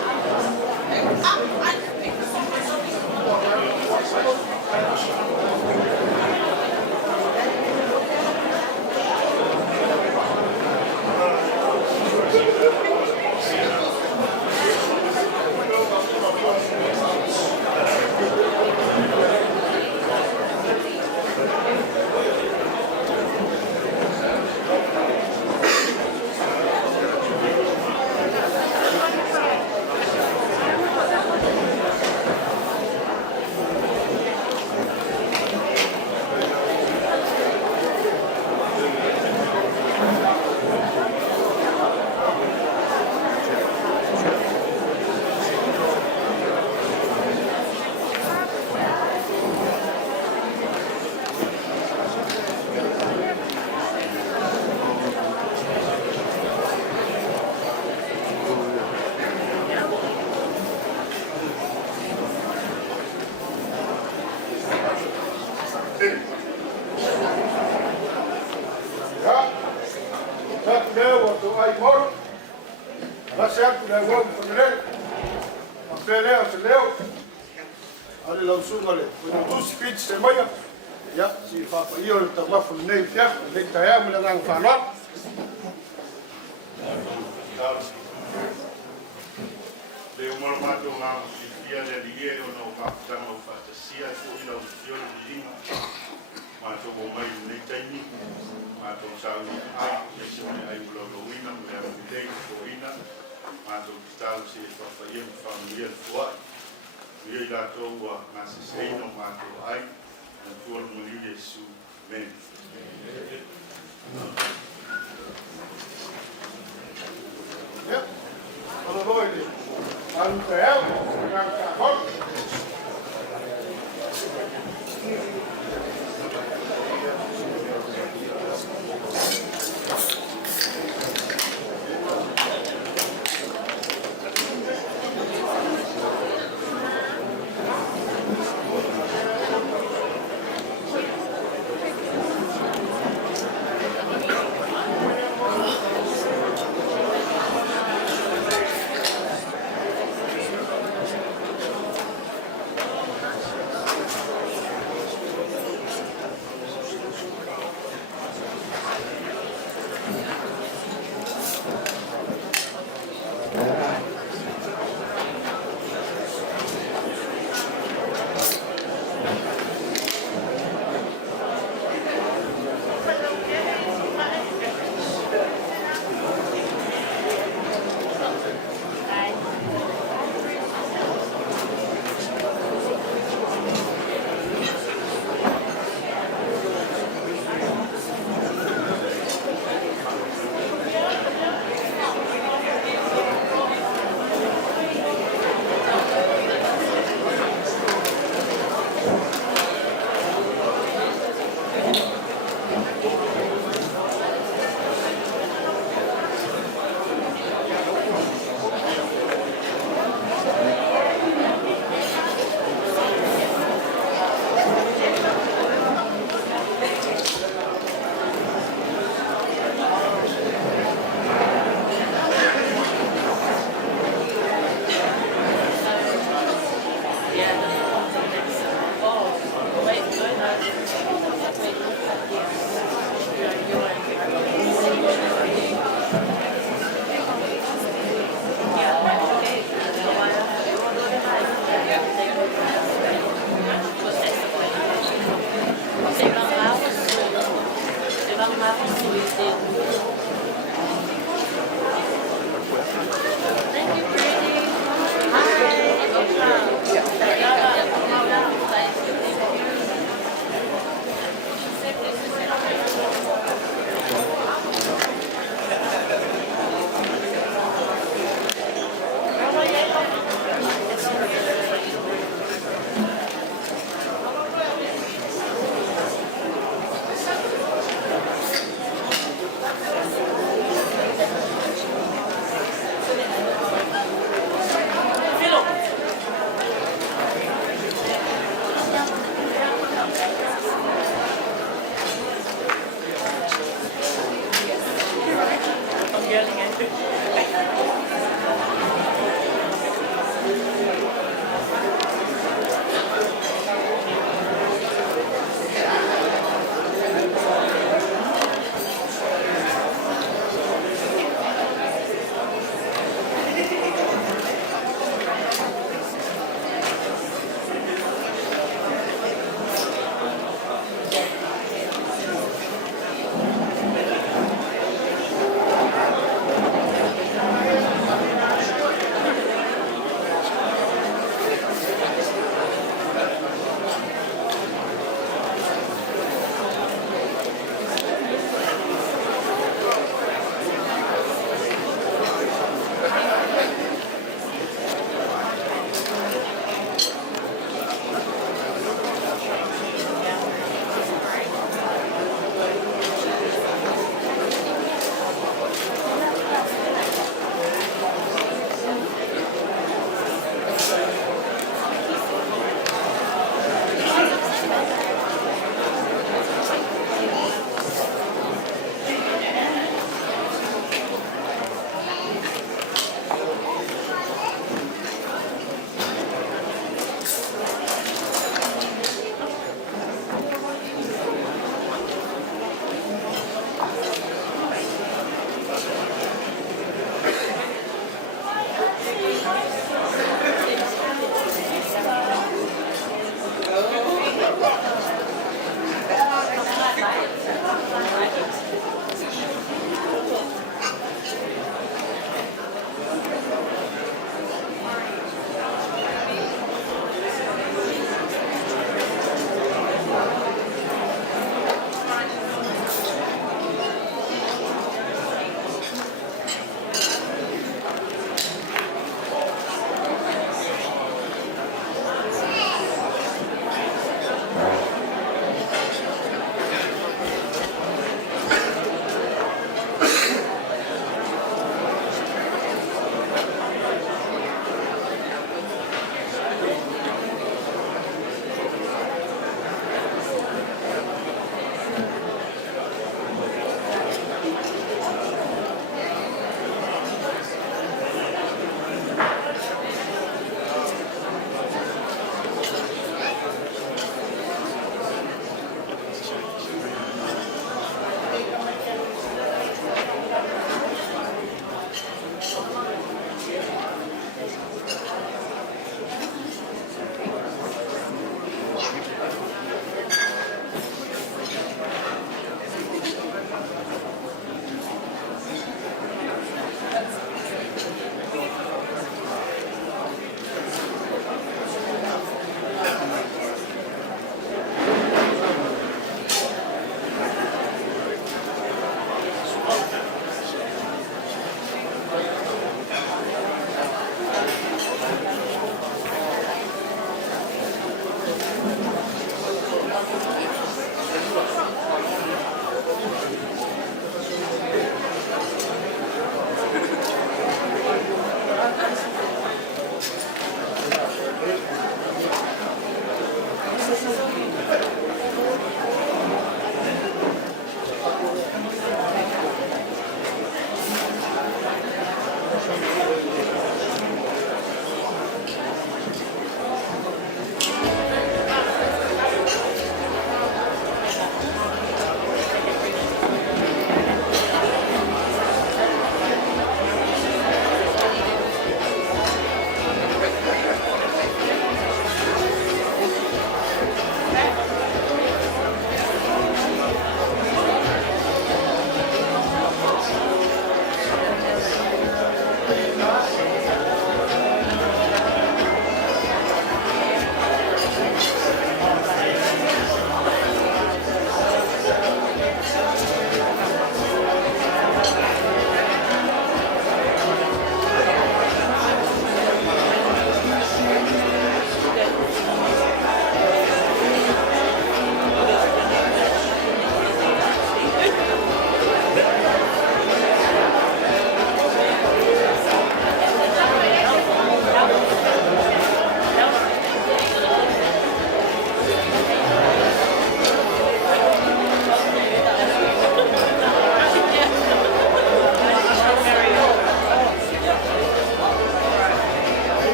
Tapaleao to Aumai. Nasi aku dah buat penerel. Tapaleao seleo. Ada langsung ale. Untuk speech semaya. Ya, si Papa iyo tambah full name ya. Lek saya melangang fanot. Le umar mato nga ia le lie o no kapitanga o fantasia ko ila o fiore di linga mato o mai nei taini mato sa ai e se mai ai ulo lo wina me a bidei ko ina mato kitau se fa ia familia tua ia ila to wa na se sei no mato ai na tua mo li Yesu men Ya. Kalau boleh. Tapaleao yang kahon.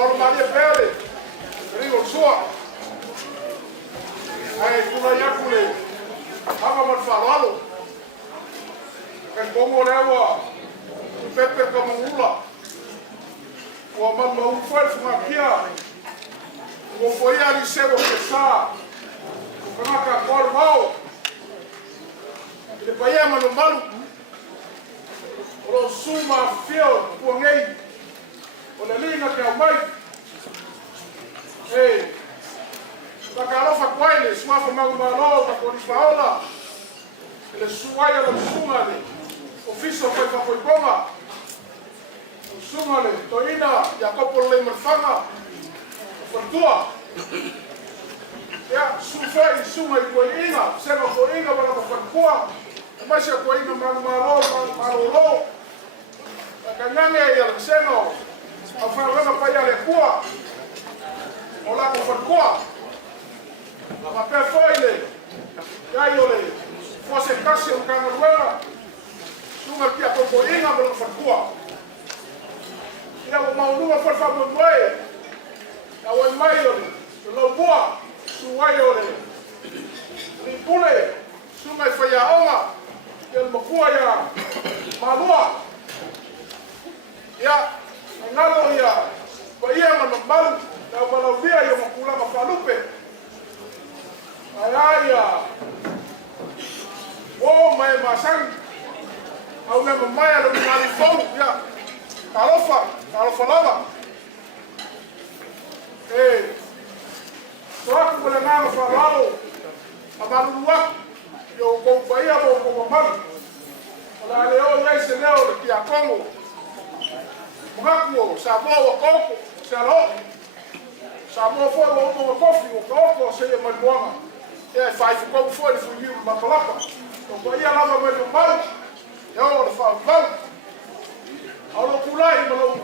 Lolo Maria Pele. Ringo Sua. Ai kula yakule. Hava man falalo. Kan bongo lewa. Pepe kamula. O man mau foi fumakia. O foi ali sebo pesa. Kama ka kor mau. Ele paia mano malu. O suma fio puangei. O le linga ke Aumai. Ei. Ka kalofa kwaile swafa mau malo ka koni Paula. Ele suaia la sumale. Ofiso foi fa foi bonga. Sumale toina ya kopo le merfanga. Fortua. Ya sufai suma ko inga, sema ko inga bana ko kwa. Mas ya ko inga malo. Kanyange ya seno. Afara pa ya le kwa. Ola ko kwa. La papel foile. Ya yole. Fosse caixa um canal. Suma que a ko inga bana ko kwa. Ya o maulu fa fa Moimoi. Ya o Aumai lo boa. Suwaiole, Lipule, Sumai Fayaonga, El Makuaya, Malua, ya, Nalo ya, Bahia Manambal, na Malavia ya Makula Mafalupe, Ayaya, Aumai Masang, Aumai Mamaya, Malifa, ya, Tarofa Lava, Soak boleh nang falalo, amalu luak, yo kau bayar mau kau mamam, kalau leo lei seneo le kia kongo, mengaku Samoa koko, Samoa foi o kofi o koko saya maluanga, fai kau foi de fugir makalapa, kau bayar lama malu, yo le fal, kalau kulai malu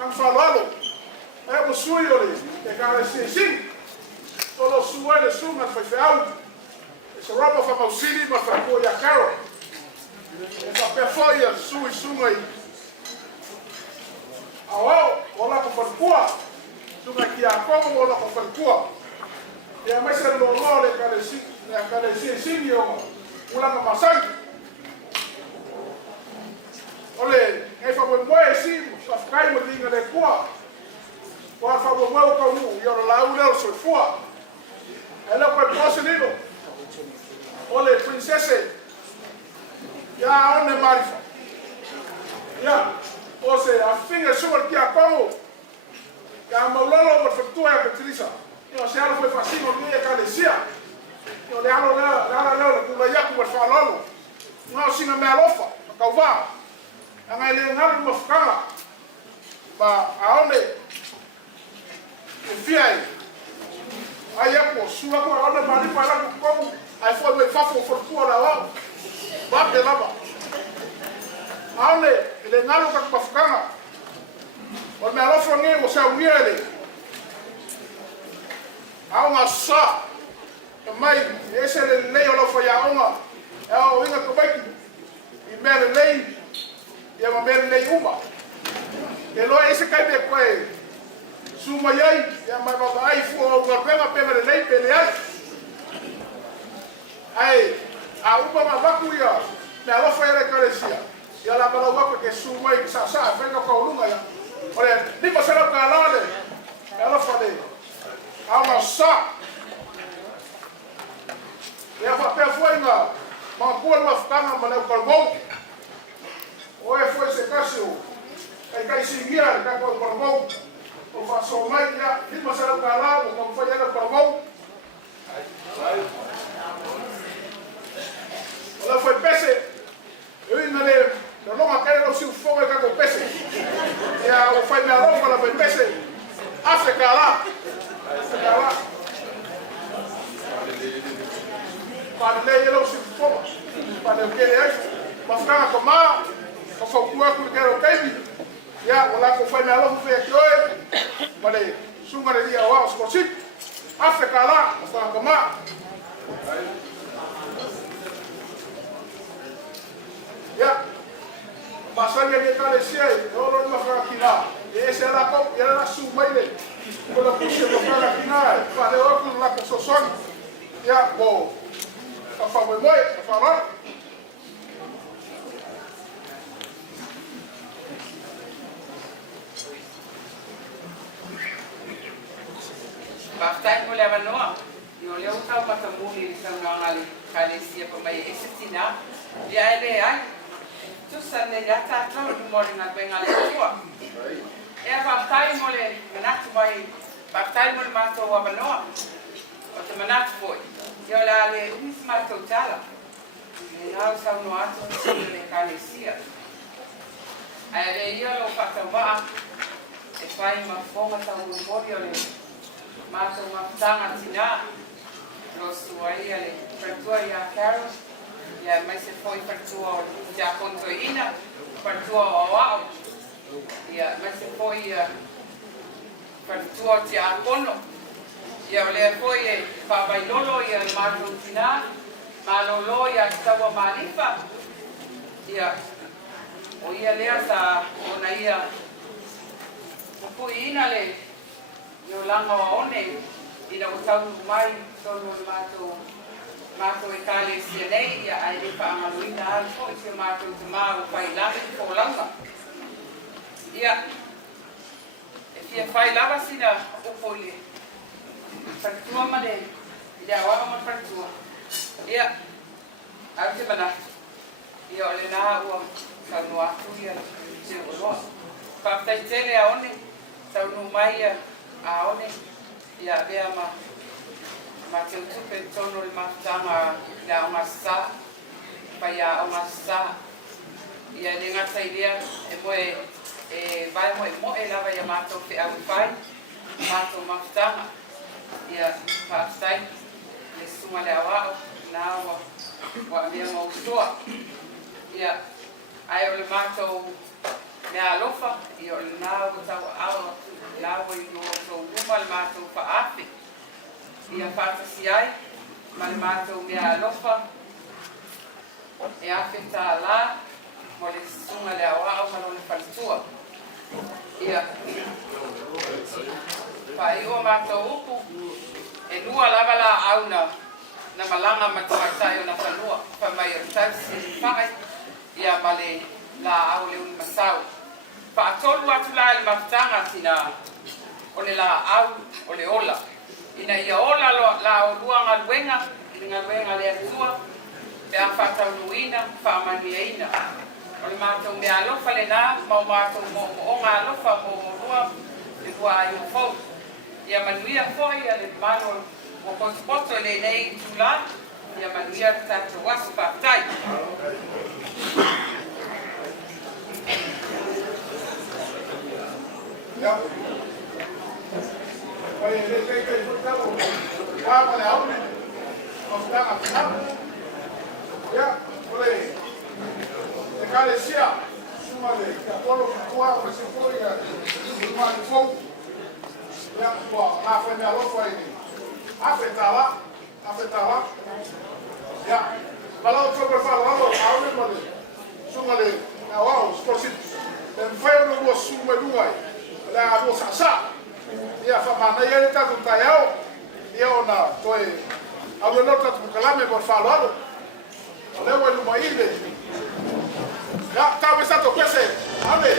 nang falalo, musui ole, kalau sing. Solo suele suma foi feau. Esse roupa fa mausili ma fa ko ya caro. Essa perfoia sui suma aí. Awao, ola ko farkua. Suma ki a como ola ko farkua. E a mais no lore kale si yo. Ula ma masang. Ole, e fa Moimoi si, fa kai mo dinga le kwa. Wa fa Moimoi ko u, yo la u le so fua. Ela foi porcelino. Olha, princesa. Ya, onde Malifa. Ya, você a finga sua que a como. Ya, malolo por fortuna a Petrisa. Eu se ela foi facinho nem a calecia. Eu le alo la com ya com falolo. Não singa Malifa, cauva. Anga ele ngal mo fkanga. Ba aonde. Enfia aí é sua com a outra Malifa lá como aí foi me fafo fortuna lá ba de lá ba aonde ele ngalo ka pafkanga o me alo fonge o sa uniele ao nga sa mai esse ele lei o foi a uma é o inga ko baki e mere lei e uma mere lei uma ele esse cai de coi Suma yai, ya mai ai fu o garbenga pega lei peleai. Ai, a upa mabaku ya, na lo foi a calecia. Ya la bala wako ke suma i sa venga ko lunga ya. Olha, ni pa sala kalale. Ya lo fale. Ama sa. Ya fa pe foi nga. Ma ko ma fkanga ma na korbo. O e foi se casio. Ai singia ka ko korbo. O faço Aumai ya, ni masala kala, o como foi ela provou. Ela foi pese. Eu ainda não quero não se o fogo é com pese. E a o foi minha roupa ela foi pese. África lá. Para ler ele se fogo. Para o que ele é. Mas ficar com má, o fogo que quero baby. Ya, wala ko foi minha roupa foi aqui hoje. Vale, sunga de dia wa os chip. África lá, está com má. Ya. Basanya dia kalesia, eu não vou falar aqui lá. Esse era como, era na Sumaile. Nah, fa le o ku la ko so son. Ya bo. Fa Moimoi, fa ra. Baftai mo leva noa. Yo leo tau matamuli sa ngangali kalesia pa mai esetina. Ya ele ai. Tu sanne ya ta tau mo ringa bengali tua. E baftai mo le manatu mai. Baftai mo le mato wa noa. O te manatu foi. Yo la le umis mato tala. E nau sa no ato le kalesia. Ai le ia lo fatava. E fai ma fonga tau mo le Mato mafutanga tina no suai ale pertua ya caro ya mais se foi pertua ya contoina pertua ao ya mais se foi pertua ya cono ya le foi pa bailolo ya mato tina malolo ya tawa Malifa ya o ia le sa ona ia puina le no langa wa one ina utau mai solo mato e kale sianei ia ai le pa amaluina al fo se mato te mau pai lava fo langa ia e fia pai lava sina o pole partua male ia wa ma partua ia au te bana ia ole na ua ka no atu ia se o pa tai tele a one tau no mai aone ia vea ma te utupe tono le mafutanga ia o ngasa pa ia o ngasa ia le ngata idea e moe e vai moe lava ia mato pe au pai mato mafutanga ia paftai le suma le awao na wa mea mausoa ia ai o le mato mea alofa ia o le nao tau awa lawa i no so uma le matou faafi ia fatasi ai ma le matou mea alofa e afe tālā mo le susunga le aoao ma lona faletua ia faaiua matou upu e lua lava la auna na malanga ma tamatai ona fanua famai o tausi faai ia ma le la au le uni masau faatolu atu la le mafutanga tina o le la au o le ola ina ia ola la o luanga luenga ina luenga le atua pe a fataunuina faamanuiaina o le matou mea alofa lenā ma o matou moʻoga alofa mo lua le lua ai o fou ia manuia foʻi a le mano o potopoto e lenei tulā ia manuia le tatou asu faafetai Ya. Oye, le disfrutamos. Tapaleao. Nos dan a final. Ya, ole. De carecia, suma de Apolo Futua, se foi a suma de fogo. Ya, bo, na frente a lofa aí. Afetava. Ya. Balao sobre falando, a ole mole. Suma de, wow, sportivo. Den foi no bo suma duai. La bo sasa ia famana ia ta tu taiao ia ona toi alo nota tu kalame por falado le wa lu mai le ya ta be sa to pese ave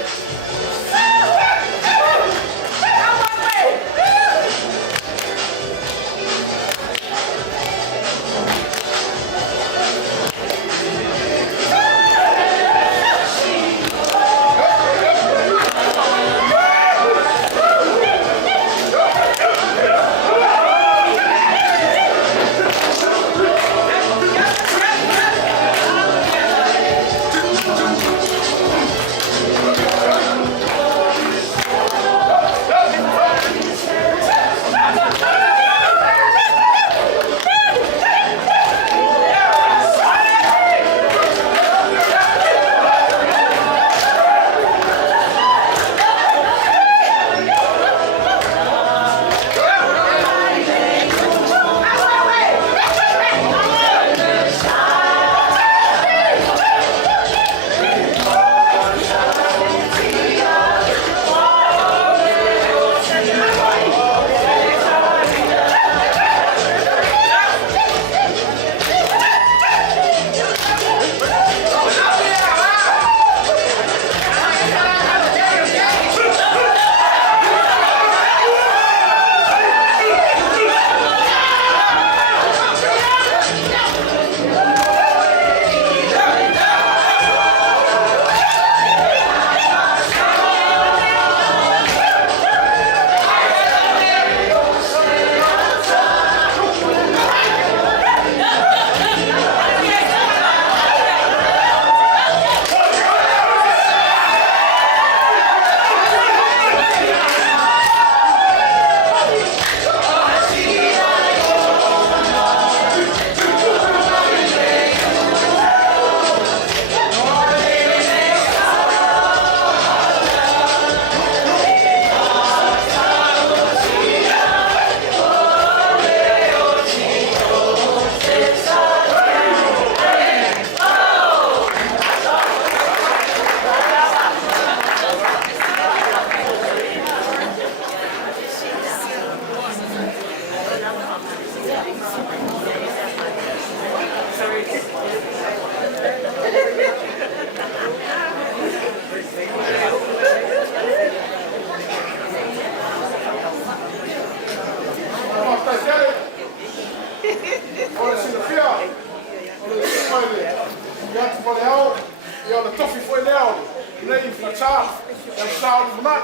Sao Muna,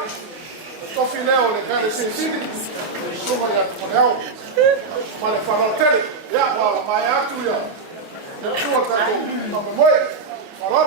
Tofineo, the kind of city, so I have to help. But if I tell it, yeah, well, my actually, the two of them, Moimoi, Paula.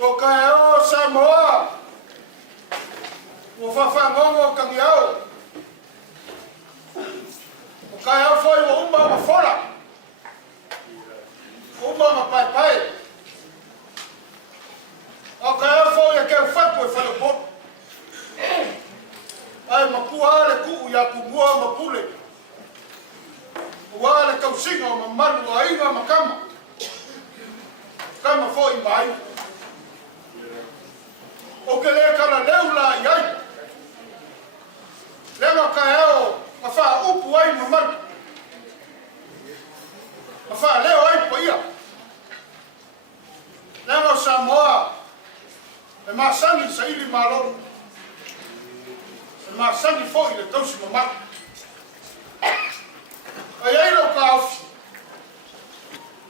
O kai o Samoa. O whawhangongo kangi au. O kai au foi o umma ma fora. Umma ma pai pai. O kai au foi e keu whapu e whanapot. Ai makua le ku ya ku mua ma pule. Ua le kausinga o mamaru a inga ma kama. Kama foi mai. O ke le kala leula iai. Lenga ka eo ma wha upu ai mamaru. Ma wha leo ai po ia. Lenga o Samoa. E masangi sa ili malo. E masangi foi le tausi mamaru. Ai ai lau ka ofi.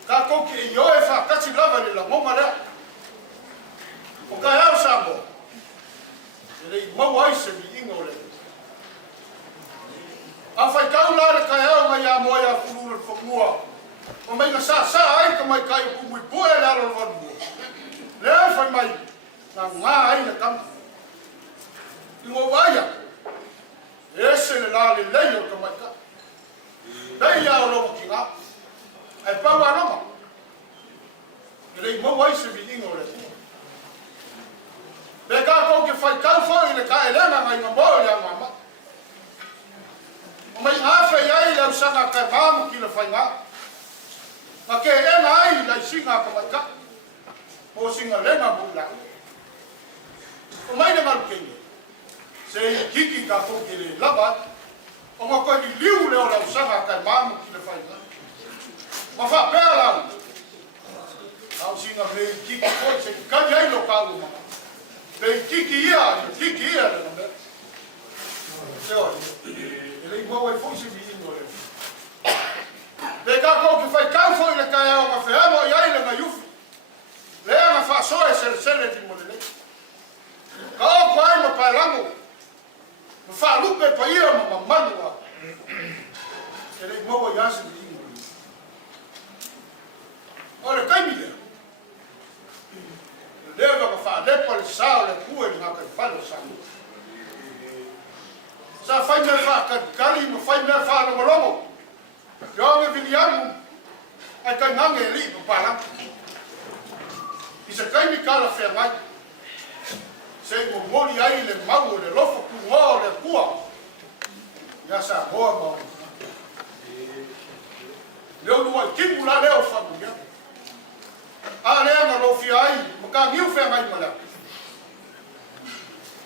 Ka koki e ioe whakati lava le la monga rea. O ka eo Samoa. E rei mau ai se mi inga o le. A whai kaula le ka eo mai a moa a furura whakua. O mai na sa ai ka mai kai o kumui pue le alo le wanua. Le ai whai mai. Nga ngā ai na kama. Ingo waia. Ese le la le leio ka mai ka. Dai ya o lomo ki ngā. Ai pau anoma. E rei mau ai se mi inga o le. Le ka kou ke whai kau whai le ka e lenga ngai ngā mō ya ngā ma. O mai ngā whai ai lau sanga kai māmu ki le whai ngā. Ma ke e ngā ai lai singa ka mai ka. Mo singa lenga mu la. O mai le maru kenge. Se i kiki ka kou ke le laba. O ma koe ni liu leo lau sanga kai māmu ki le whai ngā. Ma wha pēr lau. Au singa me i kiki koe se ki kani ai lo kāu ma. Me i kiki ia le na me. Se oi. E rei mau e fwoi se mi ino le. Le ka kou ki whai kau fwoi le kai au ma wheamo i ai le nga yufi. Le anga whaasoe sele ti mo le le. Ka o ko ai ma pai lango. Ma whaalupe pa ia ma manua. E rei mau i ase mi ino le. O le kaimi lea. Leva ka wha lepa le sao le kue ni haka i whalo sangu. Sa whai mea wha kari ma whai mea wha lomolomo. Yonge vini amu. Ai kai ngange e li pa parang. I se kaimi kala whea mai. Se i mori ai le mau le lofo kungoa le kua. Ia sa hoa mau. Leo nuai kimu la leo whangu ia. A lea na lofi ai, maka ngiu whea ngai mala.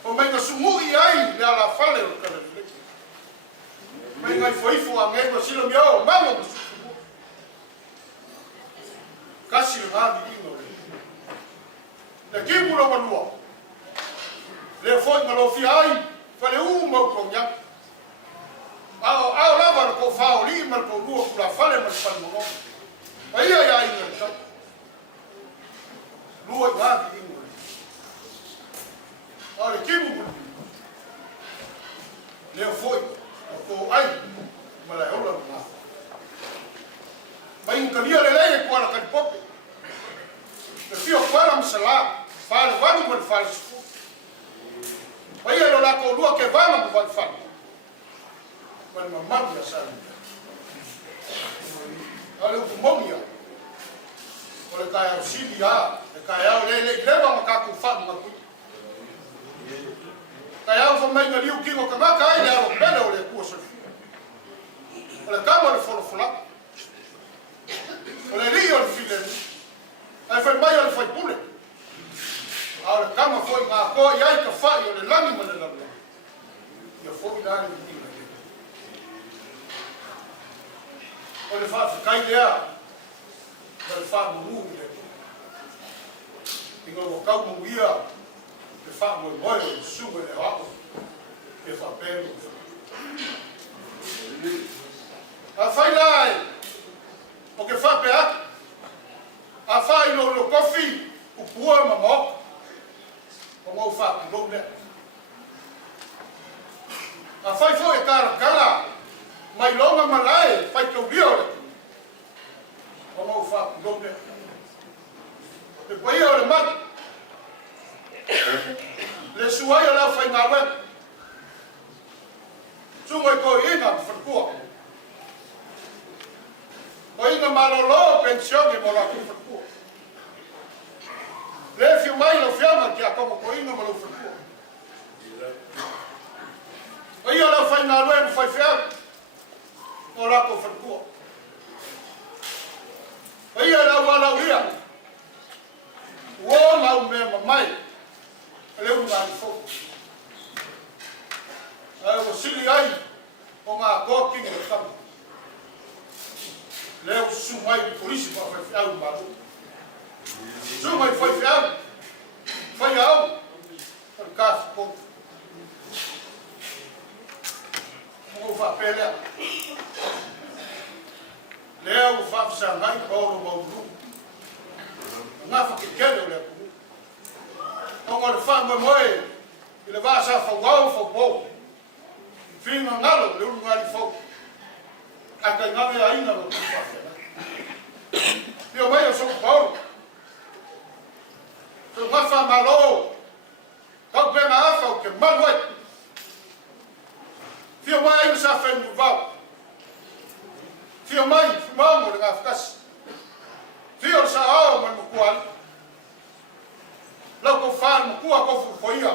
O mai na sumui ai, lea la whale o kare le. Mai ngai whaifo a ngai ma sila miao, mama na sumu. Kasi le ngāwi ino le. Le kimu lo manua. Le foi na lofi ai, whale mau kong yang. Ao lava na ko whao li, ma ko rua kura whale ma whale mongo. A ia ia ina tau. Lua i ngāki ingo. Ale kimu muli. Leo foi. Ko ai. Malai hola ngā. Mai ngania le leie kua la karipope. Le fio kuala msala. Whale wanu mwale whale sufu. Mai alo la ko lua ke vana mu wale whale. Wale mamaru ya sali. Ale upu mongia. Ole kai au sili a. Kai au le greva ma ka ku fa ma ku. Kai au fa mai na liu kingo ka ma kai le au pele o le ku so. Ole ka mo le folo fola. Ole ri o le file. Ai fa mai o le fa pule. Au le kama foi ma ko ia ka fa o le lami ma le lami. Ia foi na ni ni. Ole fa kai lea. Ole fa mu le. Ingo o kau mo ia te wha Moimoi o suwe le wako te wha pēru. A whai lai o ke wha pe atu. A whai lo kofi u pua ma moka. O mau wha pilo ne. A whai fo e karakala mai longa malae whai kau rio le. O mau wha pilo ne. Te pai o le mati. Le suai ala fai ngawe. Sungai ko inga whakua. Ko inga malolo pension e mola ki whakua. Le fiu mai lo fiama ki a kongo ko inga malo whakua. O ia la fai ngawe fai fiama. Mola ko whakua. O ia la wala uia. Wo lau me mamai. Leu ngāi fōku. O sili ai o ngā kō kinga le whama. Leu sumai ki polisi pa whai whiau maru. Sumai whai whiau. Whai au. Par kāwhi kōku. Mungu whapelea. Leu whamsa ngai kōro mauru. Ngā whakikele o lea kumu. Onga le wha Moimoi, i le vasa whauau whaupou. Whina ngalo, le uru ngāri whau. A kai ngawe a ina lo tu whawhena. Pio mai o soku Paula. Pio mawha malo. Kau pēna awhau ke maluai. Pio mai aina sa whengu vau. Pio mai, whimaungo le ngā whakasi. Pio sa ao mai mukuali. Lau ko whāna mukua kofu whaia.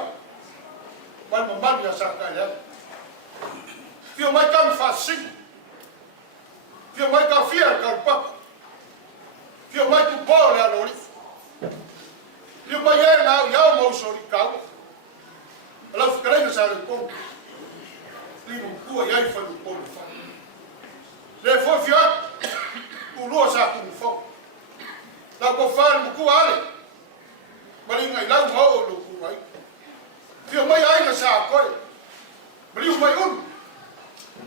Mai mamani a sakai lea. Pio mai kami whāsingi. Pio mai ka whia ka rupaka. Pio mai tu pō lea lori. Pio mai e ngā iau mausori kau. Lau whikarenga sa le kongu. Lino mukua iai whanu pōnu whanu. Le fo whia. Ulua sa kumu whau. Lau ko whāna mukua ale. Mali ngai lau ngau o luku mai. Pio mai aina sa koe. Mali mai unu.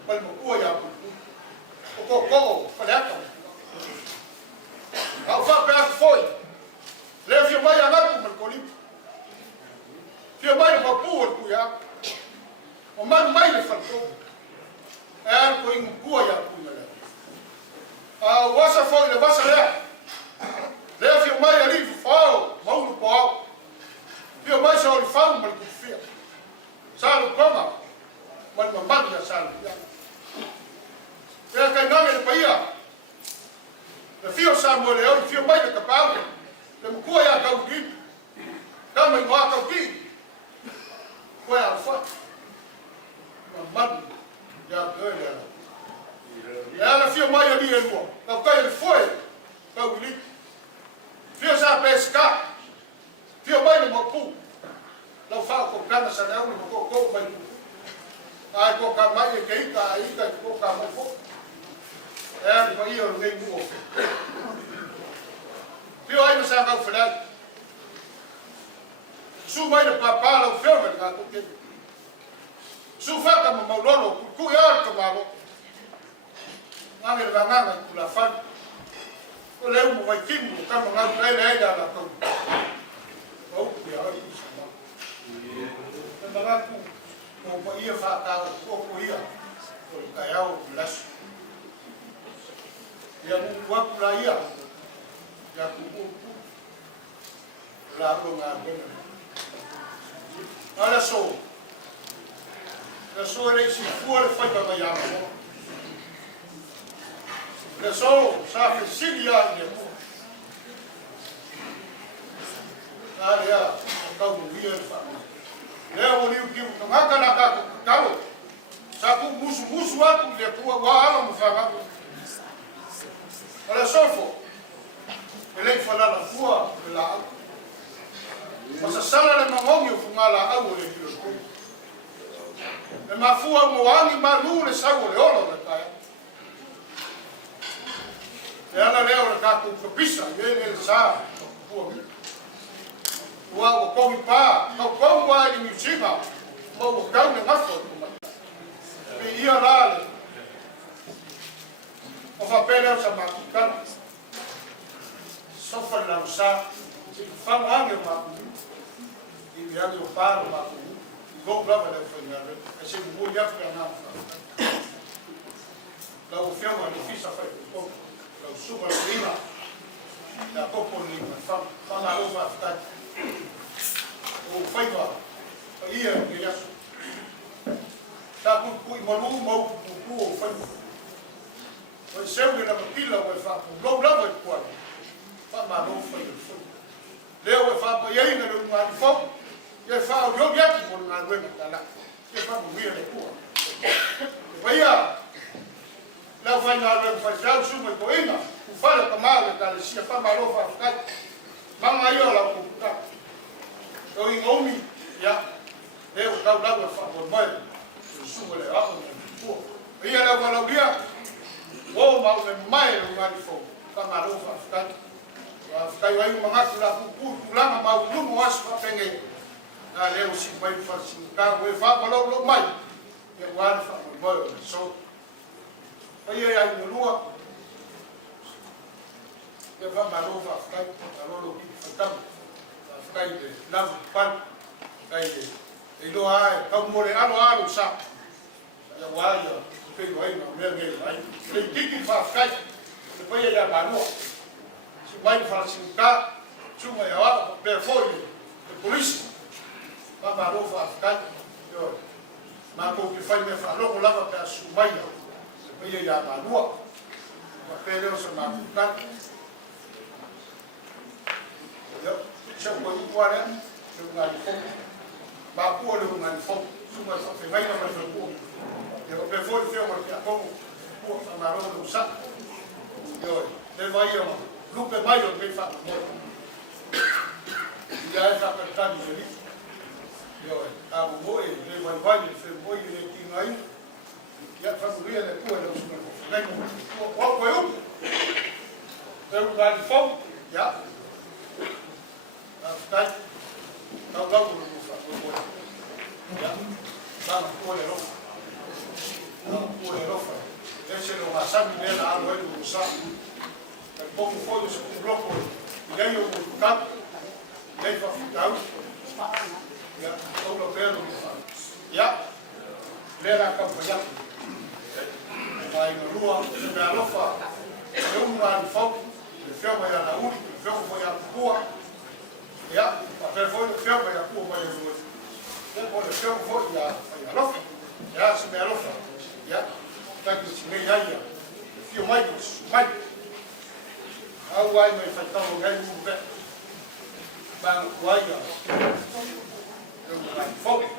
Mali mokua ya putu. O koko, whaleaka. Au whapea foi. Le pio mai angapu mal kolipu. Pio mai o mapu o kuya. O manu mai le whalko. E ar ko ingu kua ya kuya lea. Wasa foi le wasa lea. Le pio mai alifu whao. Maulu po au. Pio mai sa ori whau mal kufia. Salu konga. Mal mamani ya salu. Pea kai ngange le paia. Le fio Samoa le ori fio mai le kapau. Le mukua ya kau gini. Kama ingoa kau gini. Koe au wha. Mamani ya koe le ala. Le ala fio mai ya ni e lua. Kau kai le foe. Kau gini. Fio sa pesca. Fio mai le mopu. Lau whao ko kana sa neu ni mo ko mai pu. Ai ko ka mai e keika a ika ko ka mai po. E ani pa ia o ngei mua. Fio ai sa ngau whanai. Su mai le papa lau feo me ngā kuke. Su whaka ma maulolo ku ia ka malo. Ngange le nganga ku la whani. Ko leu mo vai kimu ka mo ngau nei nei da la kau. Au ia ai ku sa ma. E mga ku mo pa ia whaka ko ia. Ko ka iau lasu. Ia mu waku la ia. Ia ku ku. La ko ngā bena. Ala so. La so e si fuare fai pa mai ama. La so sa fe silia ni mo. Area kau mo ia fa. Lea o liu kiu ka ngaka na ka kau. Sa ku musu aku le ku wa ala mo fa ngaka. Ala sofo. Ele fa la fua la. Masa sala le mangongi o fungala au le hilosko. Le mafua mo wangi malu le sago le olo le kaya. E ana leo le kaku kapisa, le sa pua mi. Ua o kongi pa, kau kongi wa ni miusinga, mo o kau le ngafo. Me ia la le. O fa pele o sa makikana. Sofa la usa, fama ange makikana. I viaggio paro ma go brava da fare e se vuoi ya fare una la offerma di fissa fai un la super prima la popo lì fa la roba sta o fai va wali fo ye fa o yo ya ki mo na we na la ye fa mo le ko Vaya, la fanya le fa su mo ko ina ku fa le kamala ka le sia fa Malifa ka mama yo la ku ta o i omi ya e o ka la fa mo mai su mo le a ko vaya la wala bia o ma le mai o ma fo ka Malifa ka ka yo ai mga la ku la ma u lu mo as fa penge na le o si mai fa si ka we fa mo lo mai ya wala fa mo so vaya ya no lua ya fa Malifa ka lo ki fa kai de la pan kai de e lo ai ka mo le ano sa ya wa ya ke lo ai no me ai le tiki fa kai le poi ya ba no si mai fa si ka su mai ya pe foi de polisi pa Malifa kai yo ma ko ki fa me fa lo la pa su mai ya le poi ya ba no pa pe lo so ma ka Siapa pun kuat ya, dengan fok, bapu dengan fok, semua sampai mana mana fok. Yang berfok itu yang mereka fok, fok sama orang rusak. Yo, lepas itu, lupa bayar mereka. Dia tak bertani jadi. Yo, abu boy, lepas bayar, lepas boy ini tinggal. Ya, família é tua, não sou meu. Nem qual foi o? Eu ganhei fok, ya. Dai, não dá o ya, vamos por el ojo, por el ojo. Esse é o massacre dela, algo aí do saco. Um pouco foi o bloco, e aí o campo, e aí vai ficar, ya, o bloqueio, ya, lera campanha, vai na rua, na garofa, eu não vou foco, o filme vai na rua, o filme vai na rua. Ya, pero foi o fiel para a curva e o depois o fiel foi a lofa, ya se me alofa, ya, tá que se me ia, fio mais, ao ai me faltava o gai no pé, para o ai, eu não fogo.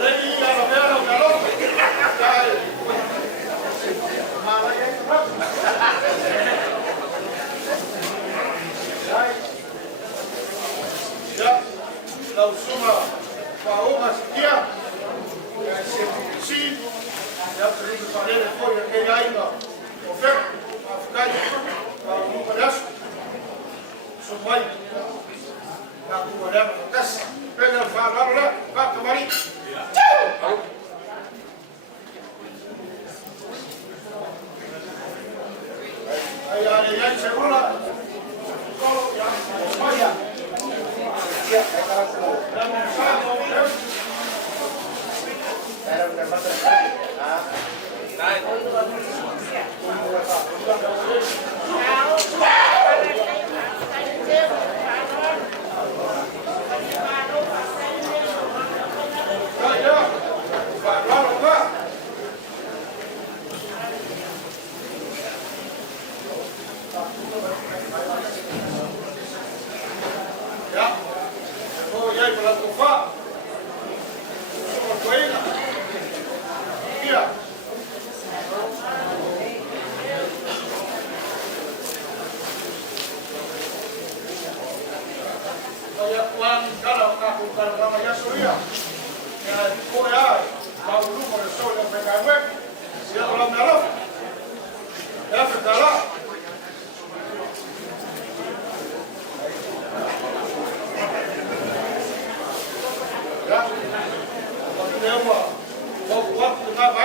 Ready, lau suma whaonga sikia, se si, e atu riku whanere fo i kei ainga o whera, Afrikai, muka rasu, so mai, nga kua rea kasi, pena whanaro rea, whakamari, ai are iai se ula, Maia. Ya, oh ya, para tofa. Por fuera. Mira. Vaya Juan, cara, para ya subía. Ya fue a la grupo de sol de Pecahué. Si ya lo miró. Ya se estará. Ya, cuando tenemos poco cuarto de nada,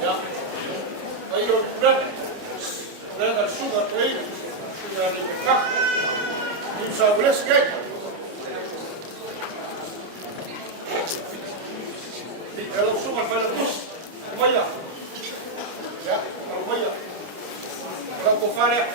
ya, ahí lo prende, prende el sugar que hay, y la libertad, y sobre ese que y que lo suba para el bus, vaya, ya, vaya, la cofarea,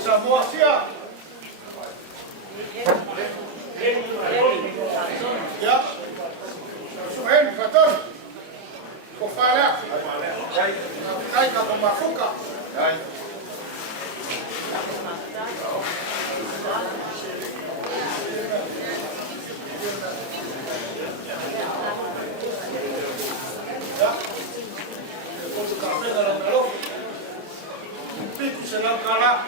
Samoa sia. Ya. Suhen katon. Kofala. Kai ka mafuka. Ya. Untuk kafe dalam dalam. Piku senang kalah.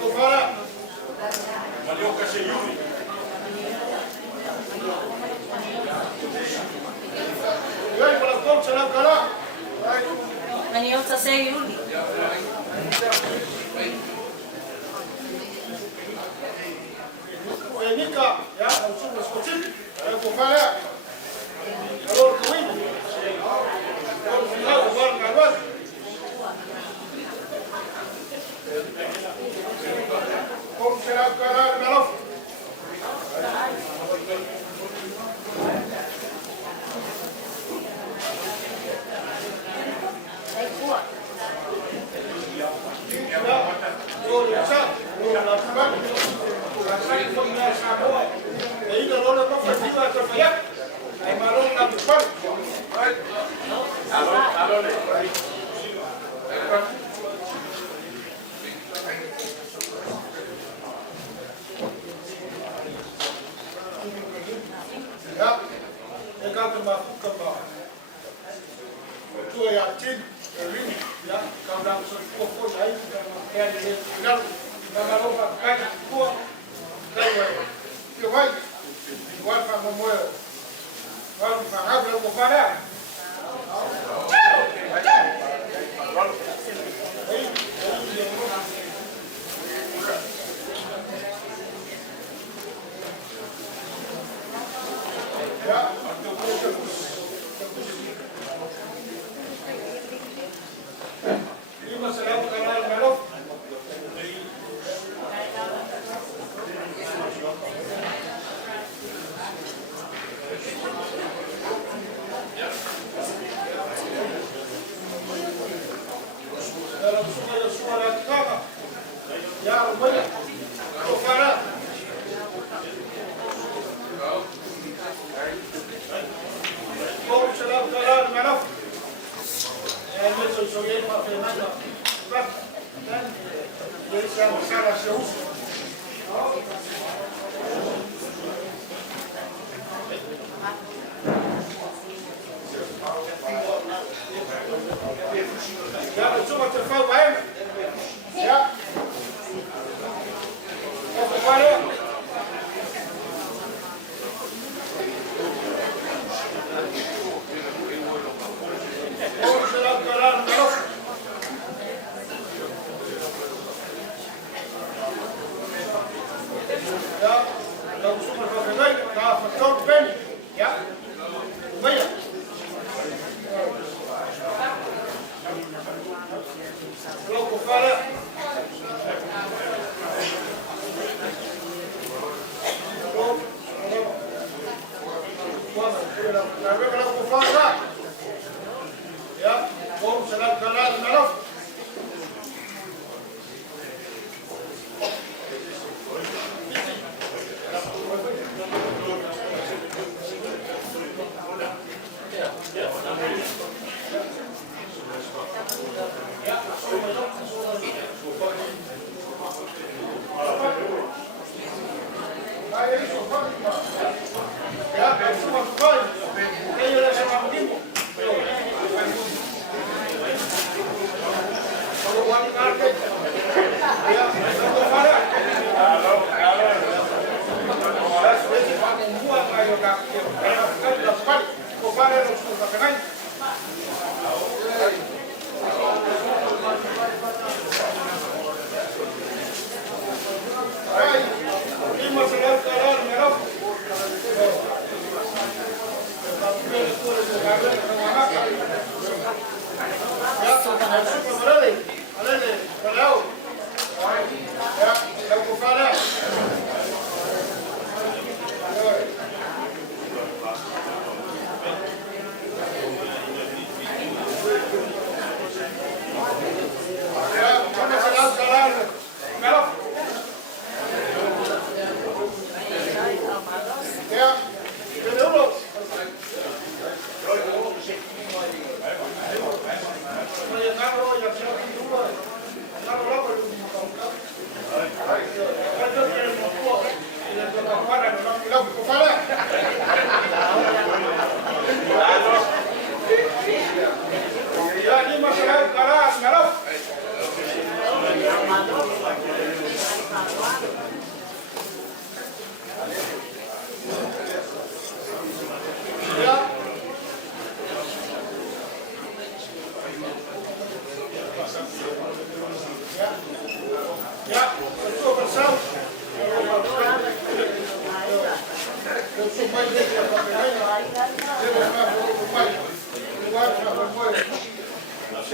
kufara. Malioka se yuri. Yai para kau salam kala. Maniota say Yuli. Enika ya usuku skotin. Kufara. Kalau kawin. Kalau final kufara kalwas. Kau salam kala melof. Samoa. Aí não não não faz nada para falhar. Aí marrom na depan. Alô. Ya, eu canto uma cuca. Tu é atin, ya, quando a pessoa ficou aí, é ali, final, na marrom para cá, tua. Vai, igual para Moimoi, vai para a água, para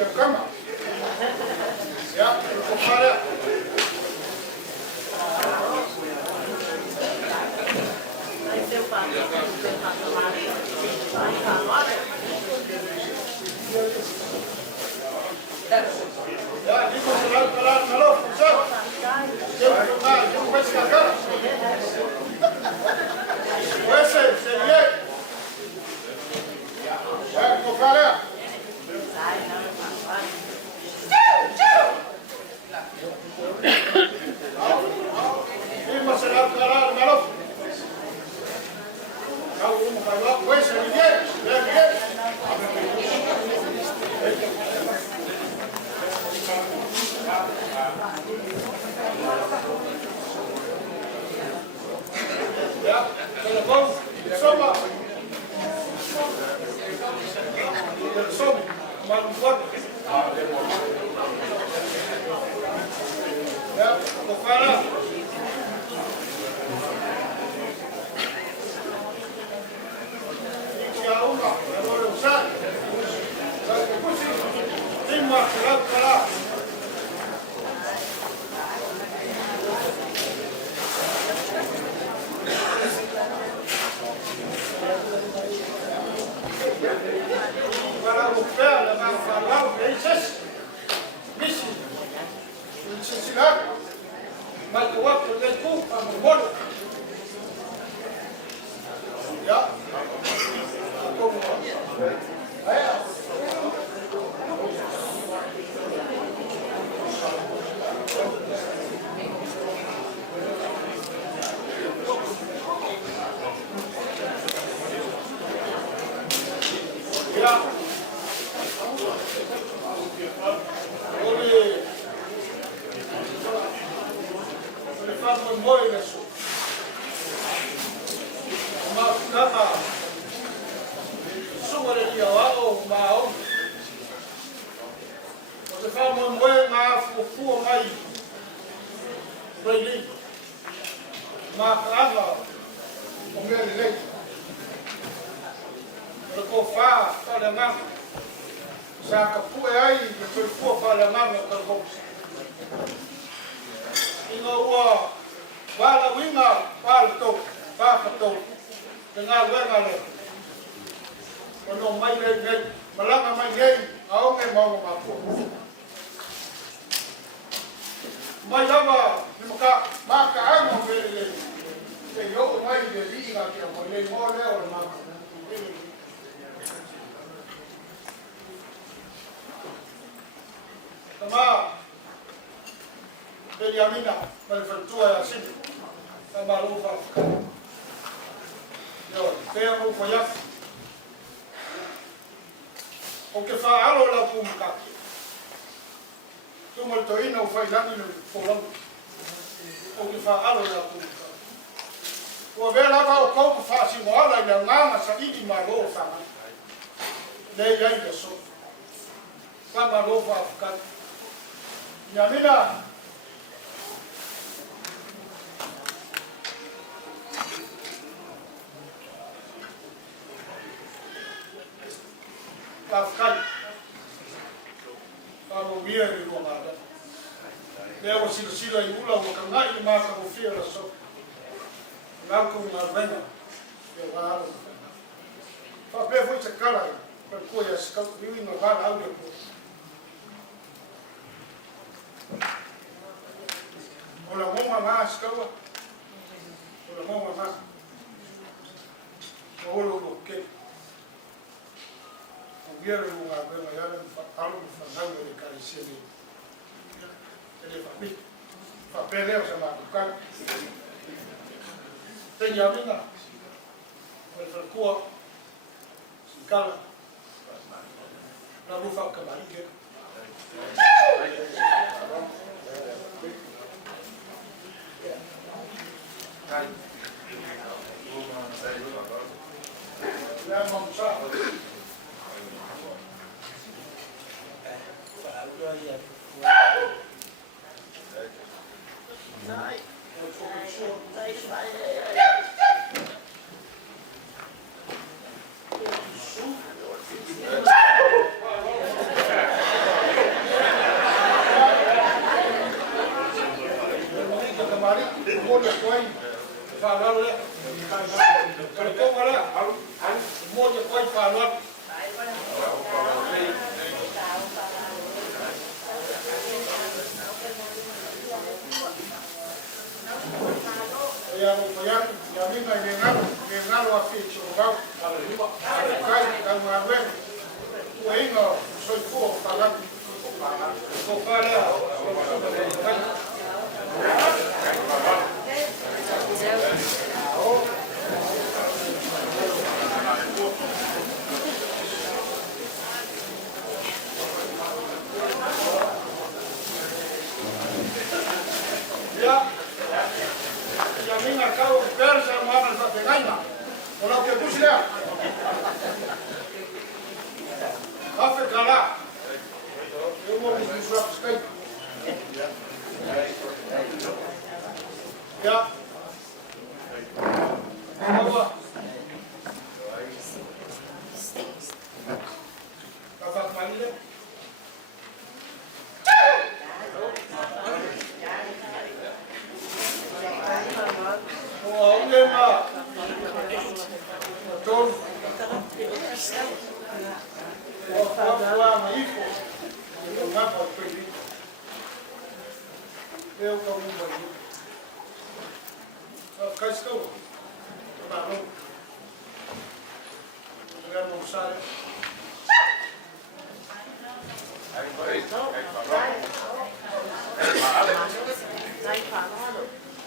Você cama? Já, vou parar. Vai ser o papo. Vai agora. Ya, di jalan kalau pusat. Dia bukan sekarang. Wes, serie. Ya, vou parar. Ini masalah kalau kau mau bawa wes serie. Ya, telepon, sama. Som, manfaat. Ya, kepala. Ini Aumai, kalau usah. Saya kusi, lima kala. Para o pé, levar falar, vezes, bicho, necessidade, mas o outro de culpa, no bolo. Já? Como? Moimoi lesu. Ma kama sumare dia wao mao. O te wha moimoi ngā fuafua mai. Reili. Ma kaanga o mea lelei. O ko wha tale nganga. Sa ka pue ai ke fuafua pale nganga ka kosi. Inga ua wala winga wala to Tafatolu dengan wenga le ono mai le malanga mai nei aonge mau mapu mai lava ni maka amo vele le yo mai de liga que mo le mo le o ma tama Beniamina Malifa ya sini Malifa yo pea mo foi o que fa alo la pumka tu mo to ina o fai lani no folam o que fa alo la pumka o vela va o corpo fa si mo ala ya ngama sa idi malo fa le ya ya so fa malo fa ka Beniamina Afkai, kalau biar di luar ada, dia masih sila ibulah bukan lagi maka mufir so, langsung ngarena, dia baru. Tapi aku cekala, perku ya sekali biwin ngarana audio pun. Olah mau mama sekali, olah mau mama, olah oke. Biar bunga bunga yang kalau fanang dari karisia ni, jadi papelnya sama bukan, terjaminan, berkuat, sekali, lalu fak kembali ke. Yang memusak. moja kwa hii. Fahamu leo. Kalikuwa leo. Moja kwa hii fahamu. Ya minga ngalo aficho ngao kai kama wewe wengo soifuo pala ko pala ya minga kau persa mana sa tengaina ona ke kusila kafe kala eu vou me suar skai ya bawa kafa malile eu como um banho. Cá estou. Tá bom. Eu vou almoçar.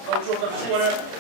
Vamos jogar a senhora.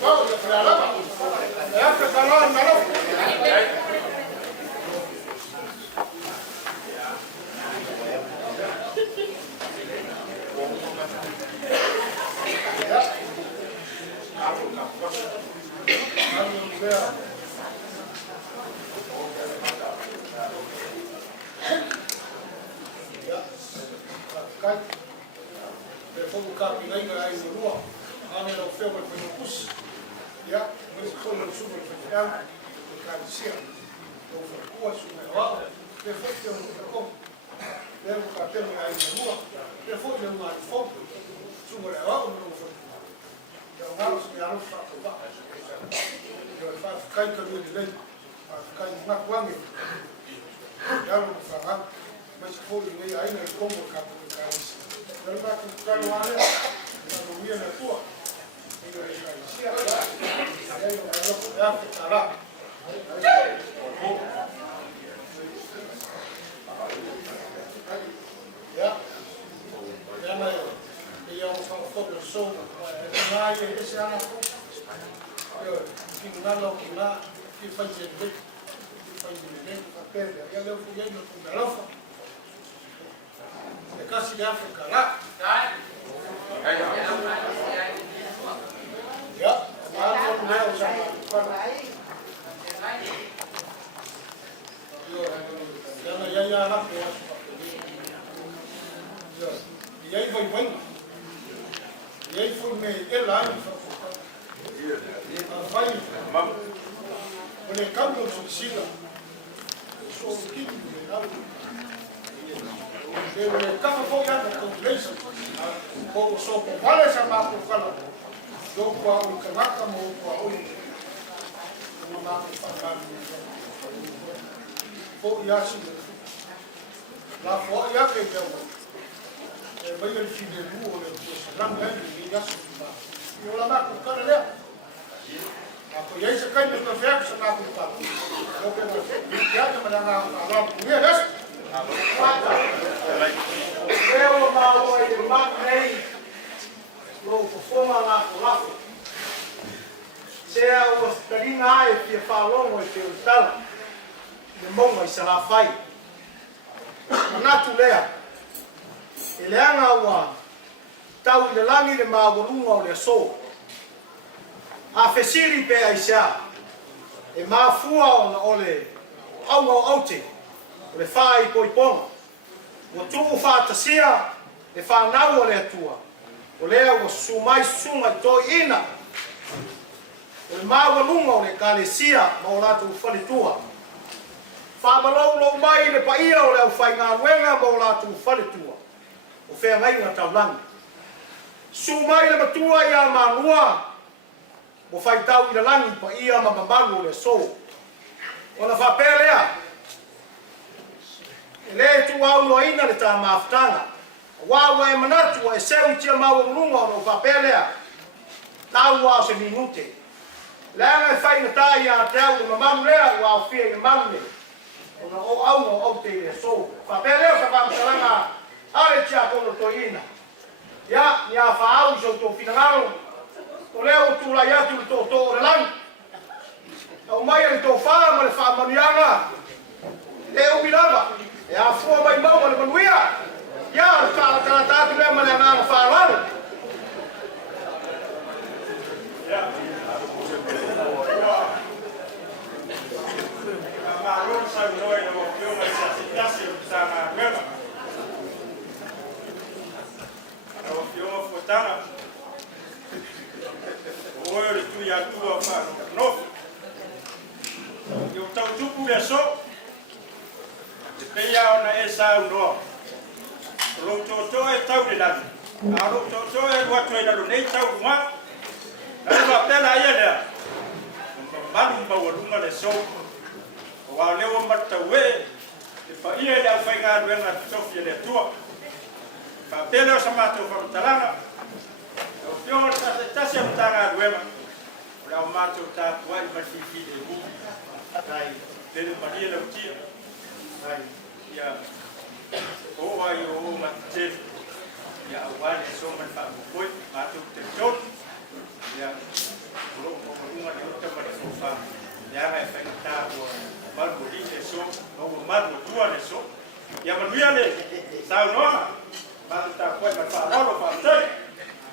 Pau, ya fralaba. Ya que calor, calor. Fesiri pe aisha e mafua ona ole au aute le fai poipong o tu fa tasia e fa nau ole atua o le o sumai sunga to ina o mawa lunga ole kalesia ma o latu falitua fa malo lo mai le paia o le fai nga wenga ma o latu falitua o fe ngai nga taulang sumai le matua ia manua mo fai tau i langi pa ia ma mamalu le so. Ona fa pelea. Le tu au no ina le ta maftanga. Wa wa e manatu e seu tia mau lunga no fa pelea. Tau wa se minute. La me fai na ta ia tau ma mamalu le wa fie e mamu. Ona o au no au te le so. Fa pelea sa pa msalanga ale tia kono to ina. Ya fa au jo to finangalo. O leo tu la ya tu to le lang. Aumai le to fa ma le fa manianga. Le o bilava. E a fu mai mau le manuia. Ya fa ta tu le ma le na fa lang. Ya. Ma ron sa noi no pio mai sa si sa na mema. No pio fotana. Oi, tu ya tu fa no. Yo tau tupu ya so. Te ya ona esa no. Lo to e tau de dan. A lo to e wa to e da nei tau ma. Na va pela ia le. Manu ba wa lunga le so. Wa le wa mata we. E fa ia da fa ga na Sofia le tua. Fa pela sama to fa talanga. Yo ta se mtanga duema. Ora mato ta kwai ma fifi de bu. Dai, pelo maria le tia. Dai, ya. O ai o ma te. Ya wale so ma fa koi, mato te tot. Ya. Lo fa ya ga fa ta ko mal ko di so o mal ko tua le so ya ma dia le sa no ma ta ko ma fa no fa sai